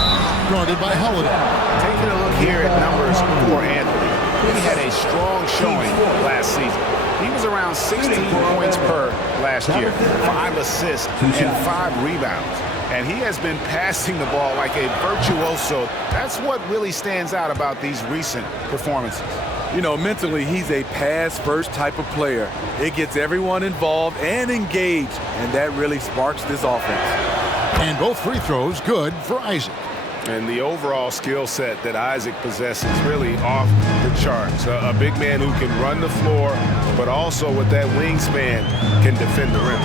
Guarded by Holiday. Taking a look here at numbers for Anthony. He had a strong showing last season. He was around 16 points per last year, 5 assists and 5 rebounds. And he has been passing the ball like a virtuoso. That's what really stands out about these recent performances. You know, mentally, he's a pass-first type of player. It gets everyone involved and engaged, and that really sparks this offense. And both free throws good for Isaac. And the overall skill set that Isaac possesses really off the charts. A big man who can run the floor, but also with that wingspan can defend the rim.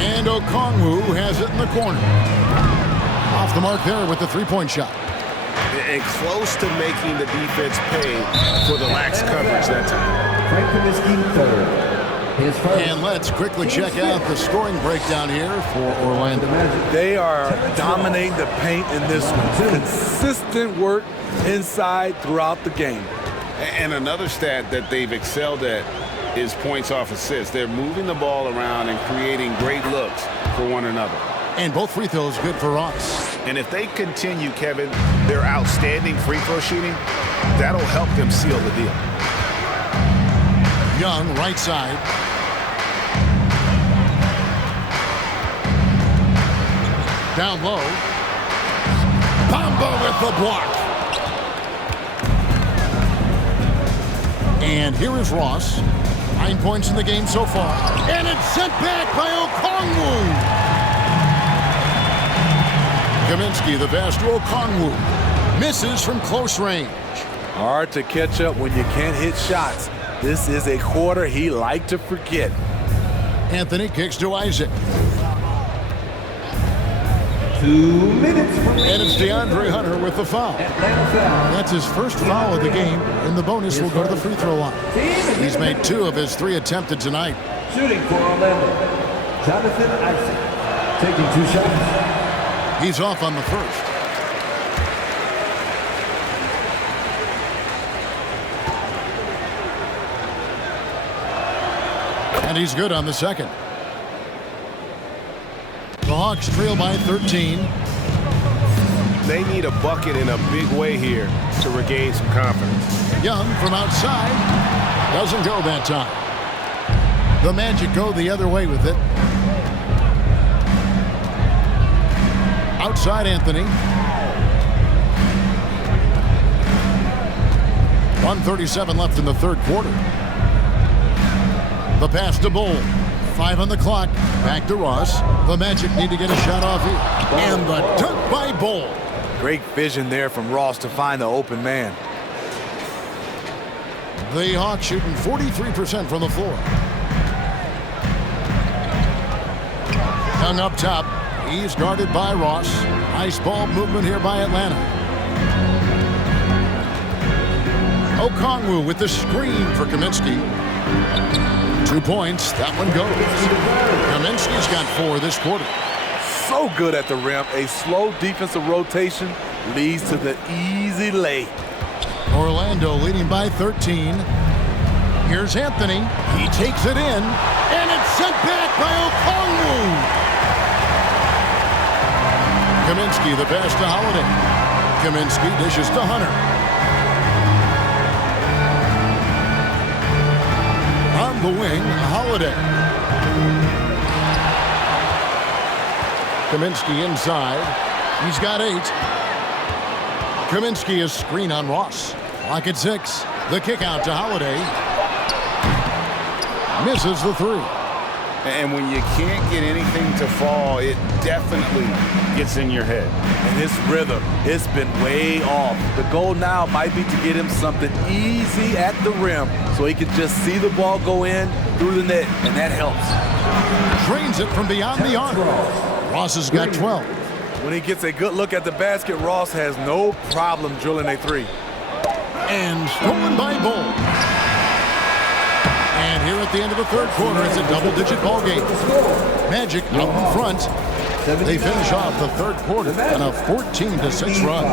And Okongwu has it in the corner. Off the mark there with the 3-point shot. And close to making the defense pay for the lax coverage that time. Frank Kaminsky, third. His first. And let's quickly check out the scoring breakdown here for Orlando. They are dominating the paint in this one. Consistent work inside throughout the game. And another stat that they've excelled at is points off assists. They're moving the ball around and creating great looks for one another. And both free throws good for Ross. And if they continue, Kevin, their outstanding free throw shooting, that'll help them seal the deal. Young, right side. Down low. Bamba with the block. And here is Ross. 9 points in the game so far. And it's sent back by Okongwu. Kaminsky, the pass to Okongwu. Misses from close range. Hard to catch up when you can't hit shots. This is a quarter he liked to forget. Anthony kicks to Isaac. 2 minutes remaining. And it's DeAndre Hunter with the foul. Atlanta foul. That's his first foul of the game, and the bonus will go to the free throw line. He's made 2 of his 3 attempted tonight. Shooting for Orlando, Jonathan Isaac. taking 2 shots. He's off on the first. And he's good on the second. The Hawks trail by 13. They need a bucket in a big way here to regain some confidence. Young from outside. Doesn't go that time. The Magic go the other way with it. Outside Anthony. 1:37 left in the third quarter. The pass to Bull. 5 on the clock. Back to Ross. The Magic need to get a shot off here. And the dunk by Bull. Great vision there from Ross to find the open man. The Hawks shooting 43% from the floor. Young up top. He's guarded by Ross. Nice ball movement here by Atlanta. Okongwu with the screen for Kaminsky. 2 points. That one goes. Kaminsky's got 4 this quarter. So good at the rim. A slow defensive rotation leads to the easy lay. Orlando leading by 13. Here's Anthony. He takes it in. And it's sent back by Okongwu. Kaminsky the pass to Holiday. Kaminsky dishes to Hunter. On the wing, Holiday. Kaminsky inside. He's got 8. Kaminsky is screen on Ross. Clock at 6. The kick out to Holiday. Misses the 3. And when you can't get anything to fall, it definitely gets in your head. And his rhythm, it's been way off. The goal now might be to get him something easy at the rim so he can just see the ball go in through the net, and that helps. Drains it from beyond the arc. Ross has got 12. When he gets a good look at the basket, Ross has no problem drilling a 3. And stolen by Bull. And here at the end of the third quarter, it's a double-digit ball game. Magic out in front. They finish off the third quarter on a 14-6 run.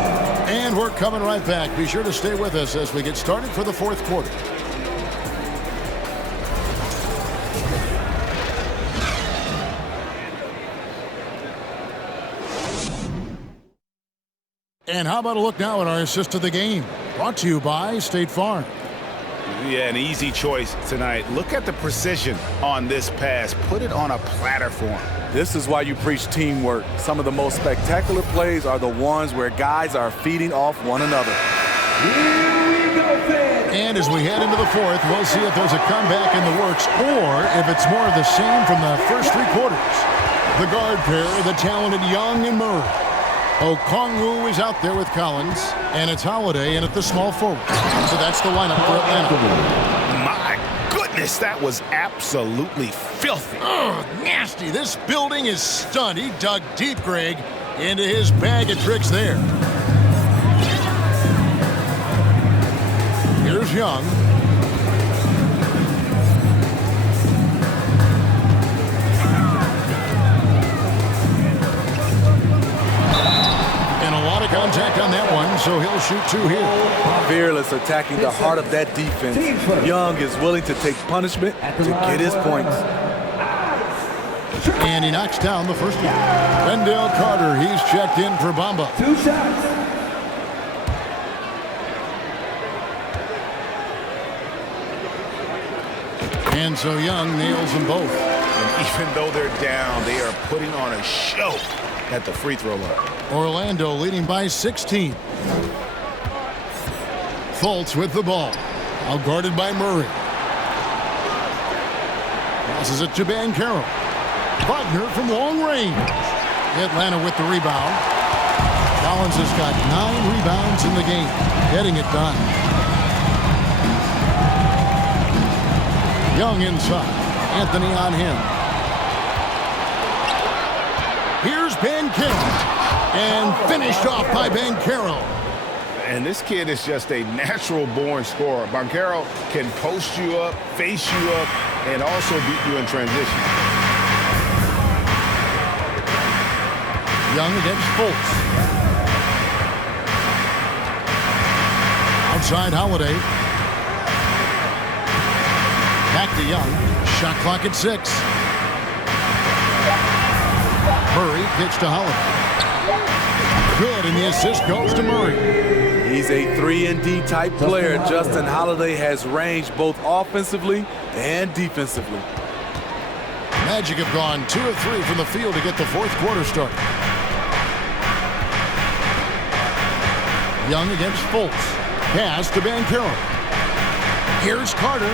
And we're coming right back. Be sure to stay with us as we get started for the fourth quarter. And how about a look now at our assist of the game? Brought to you by State Farm. Yeah, an easy choice tonight. Look at the precision on this pass. Put it on a platter for him. This is why you preach teamwork. Some of the most spectacular plays are the ones where guys are feeding off one another. Here we go, fans. And as we head into the fourth, we'll see if there's a comeback in the works or if it's more of the same from the first 3 quarters. The guard pair, the talented Young and Murray. Okongwu is out there with Collins, and it's Holiday in at the small forward. So that's the lineup for Atlanta. My goodness, that was absolutely filthy. Oh, nasty. This building is stunned. He dug deep, Greg, into his bag of tricks there. Here's Young. Contact on that one, so he'll shoot 2 here. Fearless attacking the heart of that defense. Young is willing to take punishment to get his points. And he knocks down the first one. Wendell Carter, he's checked in for Bamba. 2 shots. And so Young nails them both. And even though they're down, they are putting on a show at the free throw line. Orlando leading by 16. Fultz with the ball. Out guarded by Murray. Passes it to Banchero. Wagner from long range. Atlanta with the rebound. Collins has got 9 rebounds in the game. Getting it done. Young inside. Anthony on him. Here's Banchero. And finished off by Banchero. And this kid is just a natural-born scorer. Banchero can post you up, face you up, and also beat you in transition. Young against Fultz. Outside Holiday. Back to Young. Shot clock at 6. Murray pitch to Holiday. Good, and the assist goes to Murray. He's a 3-and-D type player. Justin Holiday has range both offensively and defensively. Magic have gone 2 of 3 from the field to get the fourth quarter started. Young against Fultz. Pass to Banchero. Here's Carter.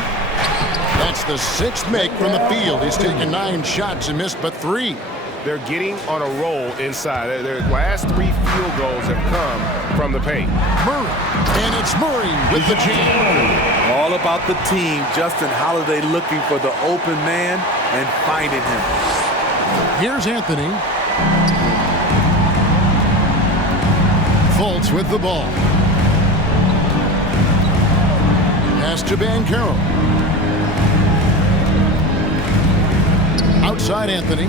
That's the 6th make from the field. He's taken 9 shots and missed but 3. They're getting on a roll inside. Their last 3 field goals have come from the paint. Murray, and it's Murray with the jam. All about the team. Justin Holiday looking for the open man and finding him. Here's Anthony. Fultz with the ball. Pass to Banchero. Outside Anthony.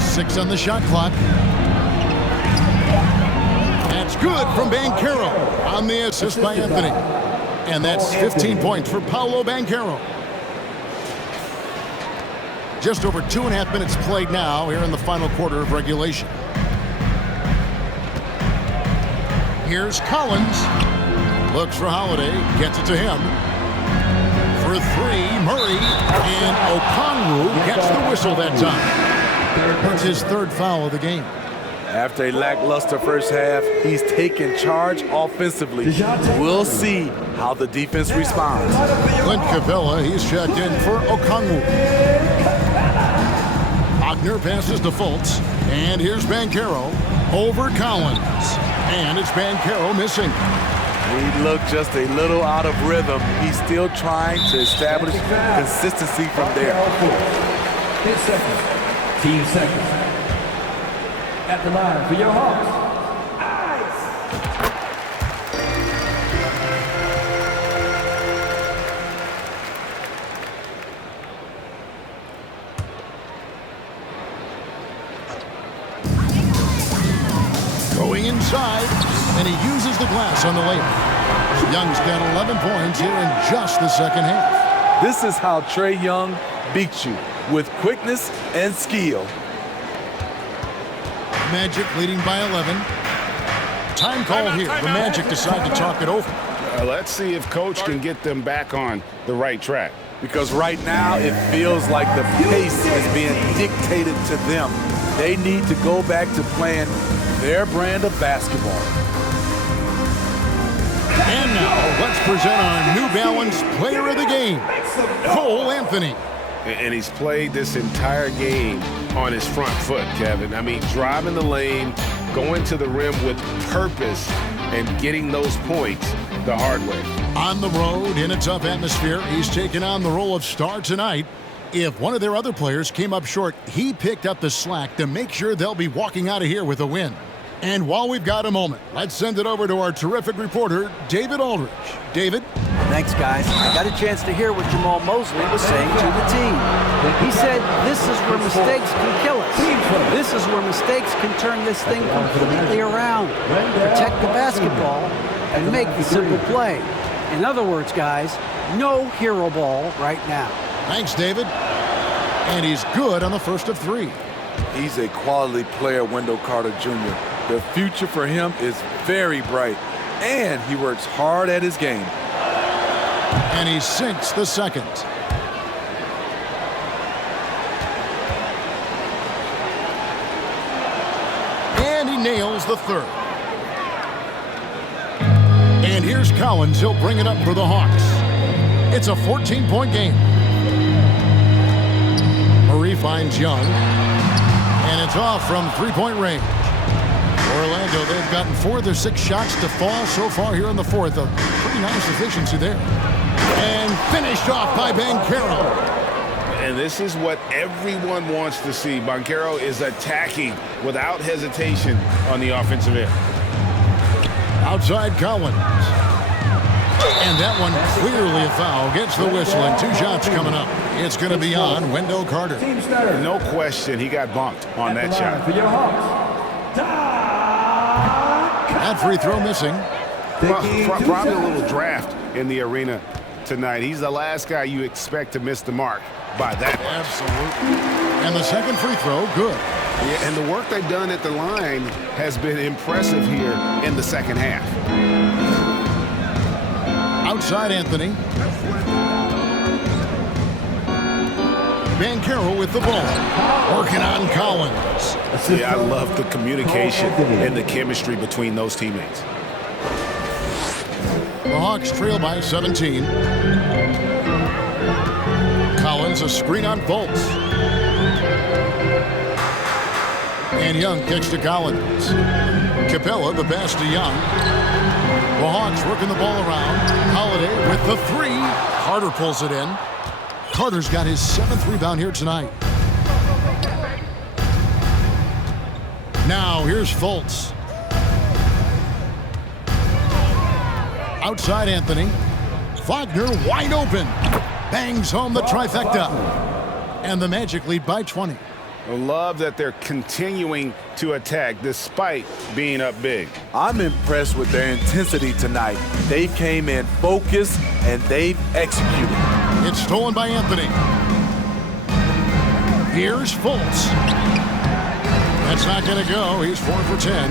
6 on the shot clock. That's good from Banchero on the assist by Anthony. And that's 15 points for Paolo Banchero. Just over 2.5 minutes played now here in the final quarter of regulation. Here's Collins. Looks for Holiday. Gets it to him. For 3, Murray. And Okongwu gets the whistle that time. That's his 3rd foul of the game. After a lackluster first half, he's taken charge offensively. We'll see how the defense responds. Clint Capella, he's checked in for Okongwu. Wagner passes to Fultz. And here's Banchero over Collins. And it's Banchero missing. He looked just a little out of rhythm. He's still trying to establish consistency from there. 10 seconds. Team seconds. At the line for your Hawks. Ice. Going inside, and he uses the glass on the layup. Young's got 11 points here in just the second half. This is how Trae Young beats you, with quickness and skill. Magic leading by 11. Time call here. The Magic decide to talk it over. Let's see if Coach can get them back on the right track. Because right now it feels like the pace is being dictated to them. They need to go back to playing their brand of basketball. And now let's present our New Balance Player of the Game, Cole Anthony. And he's played this entire game on his front foot, Kevin. I mean, driving the lane, going to the rim with purpose, and getting those points the hard way. On the road, in a tough atmosphere, he's taken on the role of star tonight. If one of their other players came up short, he picked up the slack to make sure they'll be walking out of here with a win. And while we've got a moment, let's send it over to our terrific reporter, David Aldridge. David? Thanks, guys. I got a chance to hear what Jamal Mosley was saying to the team. He said, this is where mistakes can kill us. This is where mistakes can turn this thing completely around. Protect the basketball and make the simple play. In other words, guys, no hero ball right now. Thanks, David. And he's good on the first of 3. He's a quality player, Wendell Carter Jr. The future for him is very bright, and he works hard at his game. And he sinks the second. And he nails the third. And here's Collins. He'll bring it up for the Hawks. It's a 14-point game. Murray finds Young. And it's off from 3-point range. Orlando, they've gotten 4 of their 6 shots to fall so far here in the fourth. A pretty nice efficiency there. And finished off by Banchero. And this is what everyone wants to see. Banchero is attacking without hesitation on the offensive end. Outside Collins. And that one clearly a foul. Gets the whistle and 2 shots coming up. It's going to be on Wendell Carter. Team starter. No question he got bumped on that shot. For your Hawks, That free throw missing. Probably a little draft in the arena tonight. He's the last guy you expect to miss the mark by that much. Absolutely. And the second free throw, good. Yeah, and the work they've done at the line has been impressive here in the second half. Outside Anthony. Banchero with the ball. Working on Collins. Yeah, I love the communication and the chemistry between those teammates. The Hawks trail by 17. Collins a screen on Fultz. And Young kicks to Collins. Capella the pass to Young. The Hawks working the ball around. Holiday with the 3. Carter pulls it in. Carter's got his 7th rebound here tonight. Now here's Fultz. Outside Anthony. Wagner wide open. Bangs home the trifecta. And the Magic lead by 20. I love that they're continuing to attack despite being up big. I'm impressed with their intensity tonight. They came in focused and they've executed. It's stolen by Anthony. Here's Fultz. That's not going to go. He's 4 for 10.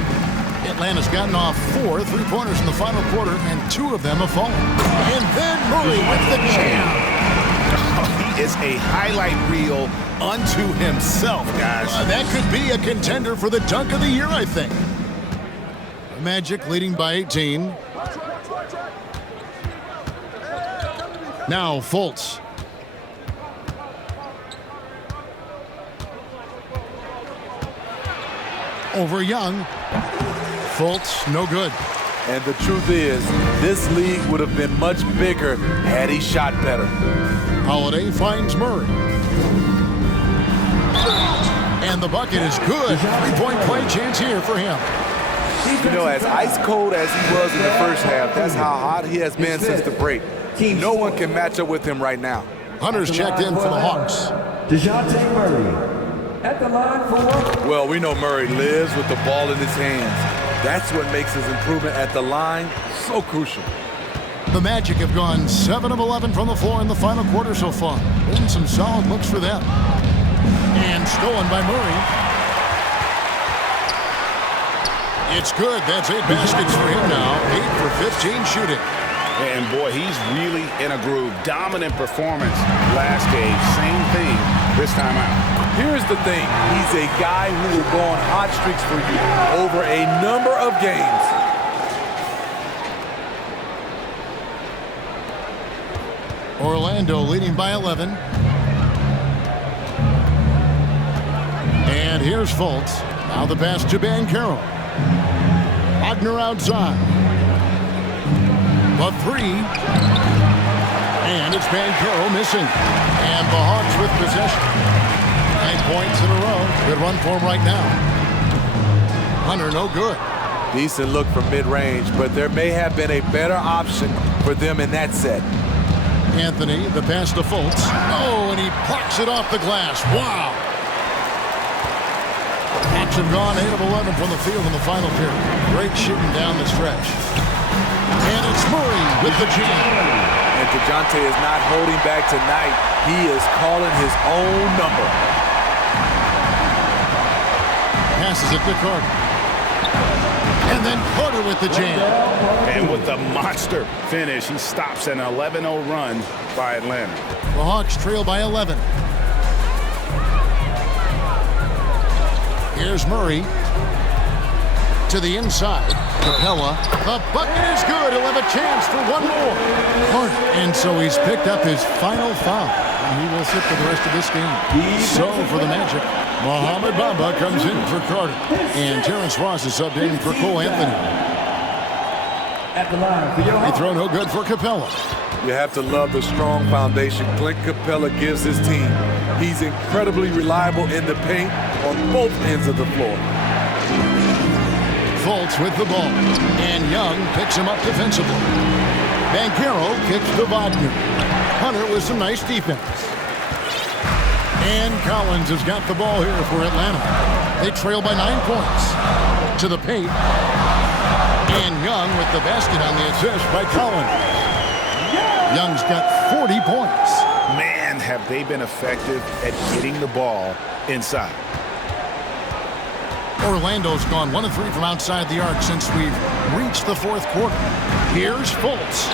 Atlanta's gotten off 4 3-pointers in the final quarter, and 2 of them have fallen. And then Murray with the jam. He is a highlight reel unto himself, guys. That could be a contender for the dunk of the year, I think. The Magic leading by 18. Now Fultz. Over Young. Fultz, no good. And the truth is, this league would have been much bigger had he shot better. Holiday finds Murray. And the bucket is good. 3-point play chance here for him. You know, as ice cold as he was in the first half, that's how hot he has been since the break. No one can match up with him right now. Hunter's checked in for the Hawks. DeJounte Murray at the line for. Well, we know Murray lives with the ball in his hands. That's what makes his improvement at the line so crucial. The Magic have gone 7 of 11 from the floor in the final quarter so far. Been some solid looks for them. And stolen by Murray. It's good. That's 8 baskets for him now. 8 for 15 shooting. And boy, he's really in a groove. Dominant performance last game. Same thing this time out. Here's the thing. He's a guy who will go on hot streaks for you over a number of games. Orlando leading by 11. And here's Fultz. Now the pass to Banchero. Wagner outside. The 3. And it's Banchero missing. And the Hawks with possession. 9 points in a row. Good run for him right now. Hunter, no good. Decent look from mid-range, but there may have been a better option for them in that set. Anthony, the pass to Fultz. Oh, and he blocks it off the glass. Wow. Hawks have gone 8 of 11 from the field in the final period. Great shooting down the stretch. And it's Murray with the jam. And DeJounte is not holding back tonight. He is calling his own number. Passes it to Carter. And then Carter with the jam. And with the monster finish, he stops an 11-0 run by Atlanta. The Hawks trail by 11. Here's Murray. To the inside. Capella. The bucket is good. He'll have a chance for one more. And so he's picked up his final foul. And he will sit for the rest of this game. So for the Magic, Mohamed Bamba comes in for Carter. And Terrence Ross is subbed in for Cole Anthony. At the line for your He throw no good for Capella. You have to love the strong foundation Clint Capella gives his team. He's incredibly reliable in the paint on both ends of the floor. Fultz with the ball. And Young picks him up defensively. Banchero kicks to Wagner. Hunter with some nice defense. And Collins has got the ball here for Atlanta. They trail by 9 points. To the paint. And Young with the basket on the assist by Collins. Young's got 40 points. Man, have they been effective at getting the ball inside. Orlando's gone 1 of 3 from outside the arc since we've reached the fourth quarter. Here's Fultz.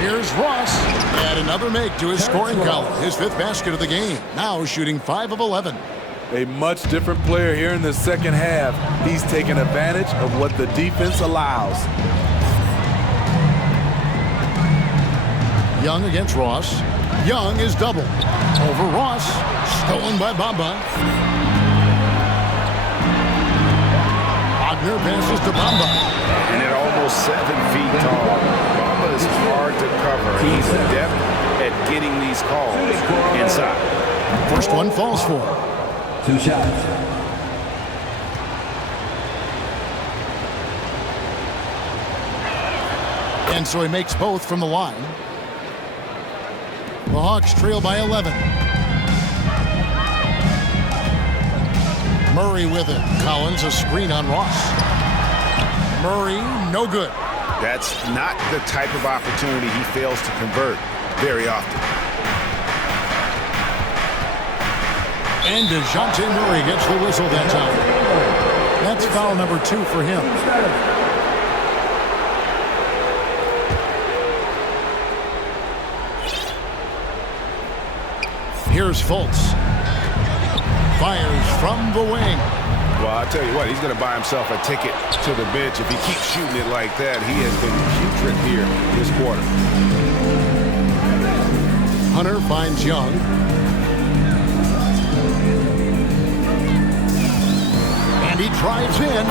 Here's Ross. Add another make to his scoring column. His 5th basket of the game. Now shooting 5 of 11. A much different player here in the second half. He's taking advantage of what the defense allows. Young against Ross. Young is doubled. Over Ross. Stolen by Bamba. Wagner passes to Bamba. And at almost 7 feet tall, Bamba is hard to cover. He's adept at getting these calls inside. First one falls for him. 2 shots. And so he makes both from the line. The Hawks trail by 11. Murray with it. Collins a screen on Ross. Murray, no good. That's not the type of opportunity he fails to convert very often. And DeJounte Murray gets the whistle that time. That's foul number 2 for him. Here's Fultz. Fires from the wing. Well, I'll tell you what, he's going to buy himself a ticket to the bench. If he keeps shooting it like that, he has been putrid here this quarter. Hunter finds Young. And he drives in.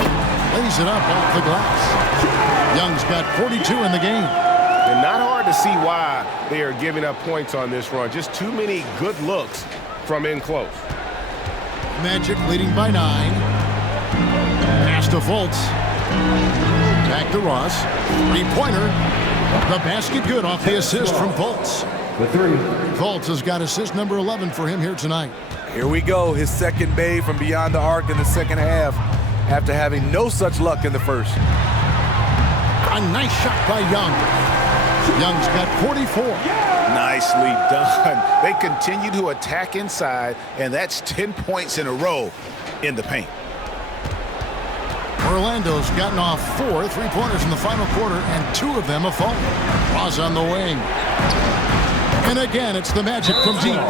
Lays it up off the glass. Young's got 42 in the game. And not hard to see why they are giving up points on this run. Just too many good looks from in close. Magic leading by 9. Pass to Fultz. Back to Ross. 3-pointer. The basket good off the assist from Fultz. The 3. Fultz has got assist number 11 for him here tonight. Here we go. His second made from beyond the arc in the second half after having no such luck in the first. A nice shot by Young. Young's got 44. Nicely done. They continue to attack inside, and that's 10 points in a row in the paint. Orlando's gotten off 4 3-pointers in the final quarter, and 2 of them have fallen. Ross on the wing. And again, it's the Magic from deep.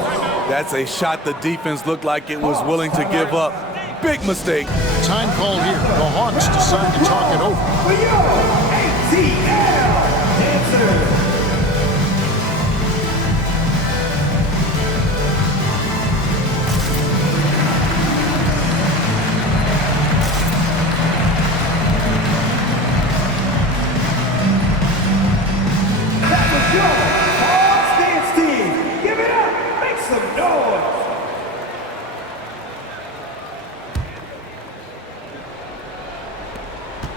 That's a shot the defense looked like it was willing to give up. Big mistake. Time called here. The Hawks decide to talk it over. For your ATL Dancer.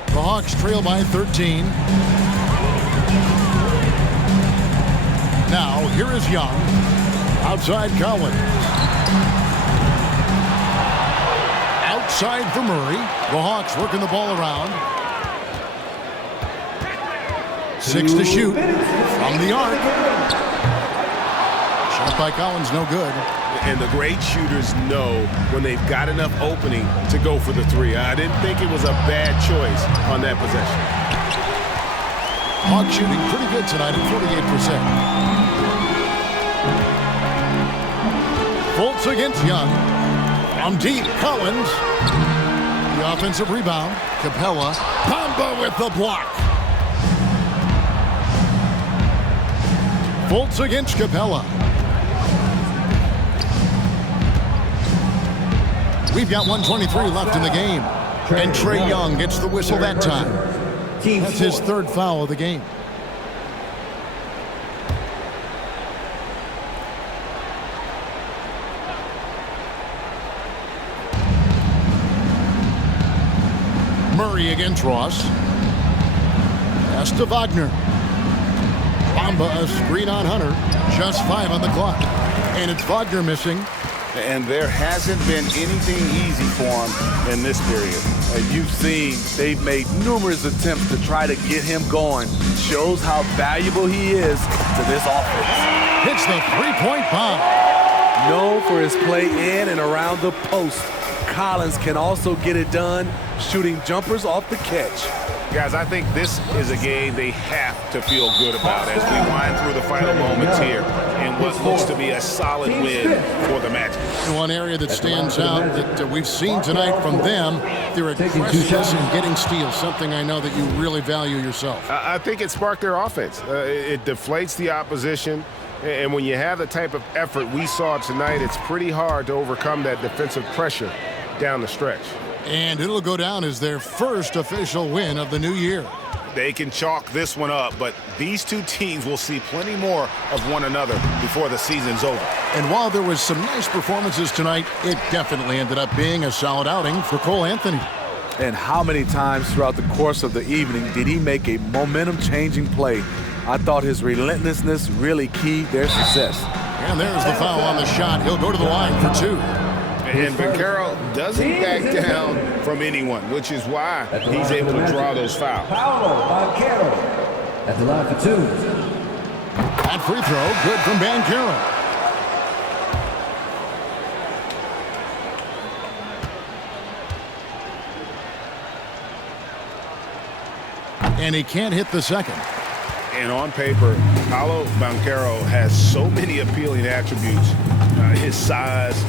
The Hawks trail by 13. Now, here is Young. Outside Collins. Outside for Murray. The Hawks working the ball around. 6 to shoot. From the arc. Shot by Collins, no good. And the great shooters know when they've got enough opening to go for the 3. I didn't think it was a bad choice on that possession. Hawks shooting pretty good tonight at 48%. Fultz against Young. From deep, Collins. The offensive rebound. Capella. Bamba with the block. Fultz against Capella. We've got 1:23 left in the game. And Trae Young gets the whistle that time. That's his 3rd foul of the game. Murray against Ross. Pass to Wagner. Bamba a screen on Hunter. Just 5 on the clock. And it's Wagner missing. And there hasn't been anything easy for him in this period. You've seen they've made numerous attempts to try to get him going. Shows how valuable he is to this offense. Hits the three-point bomb. Known for his play in and around the post, Collins can also get it done shooting jumpers off the catch. Guys, I think this is a game they have to feel good about as we wind through the final moments here in what looks to be a solid win for the Magic. One area that stands out that we've seen tonight from them, their aggressiveness in getting steals, something I know that you really value yourself. I think it sparked their offense. It deflates the opposition, and when you have the type of effort we saw tonight, it's pretty hard to overcome that defensive pressure down the stretch. And it'll go down as their first official win of the new year. They can chalk this one up, but these two teams will see plenty more of one another before the season's over. And while there was some nice performances tonight, it definitely ended up being a solid outing for Cole Anthony. And how many times throughout the course of the evening did he make a momentum-changing play? I thought his relentlessness really keyed their success. And there's the foul on the shot. He'll go to the line for 2. And Vancaro doesn't back down from anyone, which is why he's able to draw those fouls. Vancaro at the line for 2. That free throw, good from Vancaro. And he can't hit the second. And on paper, Paolo Banchero has so many appealing attributes. His size,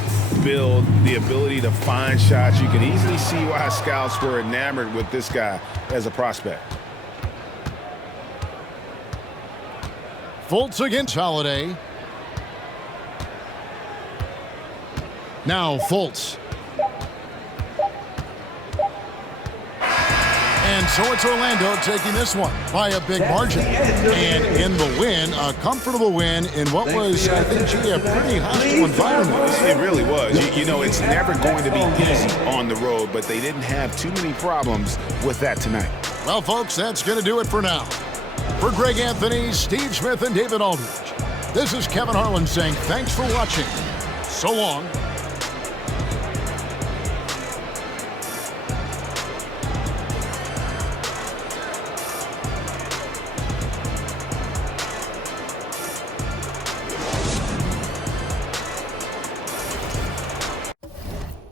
build, the ability to find shots. You can easily see why scouts were enamored with this guy as a prospect. Fultz against Holiday. Now Fultz. And so it's Orlando taking this one by a big margin. And in the win, a comfortable win in what was, I think, a pretty hostile environment. It really was. You know, it's never going to be easy on the road, but they didn't have too many problems with that tonight. Well, folks, that's going to do it for now. For Greg Anthony, Steve Smith, and David Aldridge, this is Kevin Harlan saying thanks for watching. So long.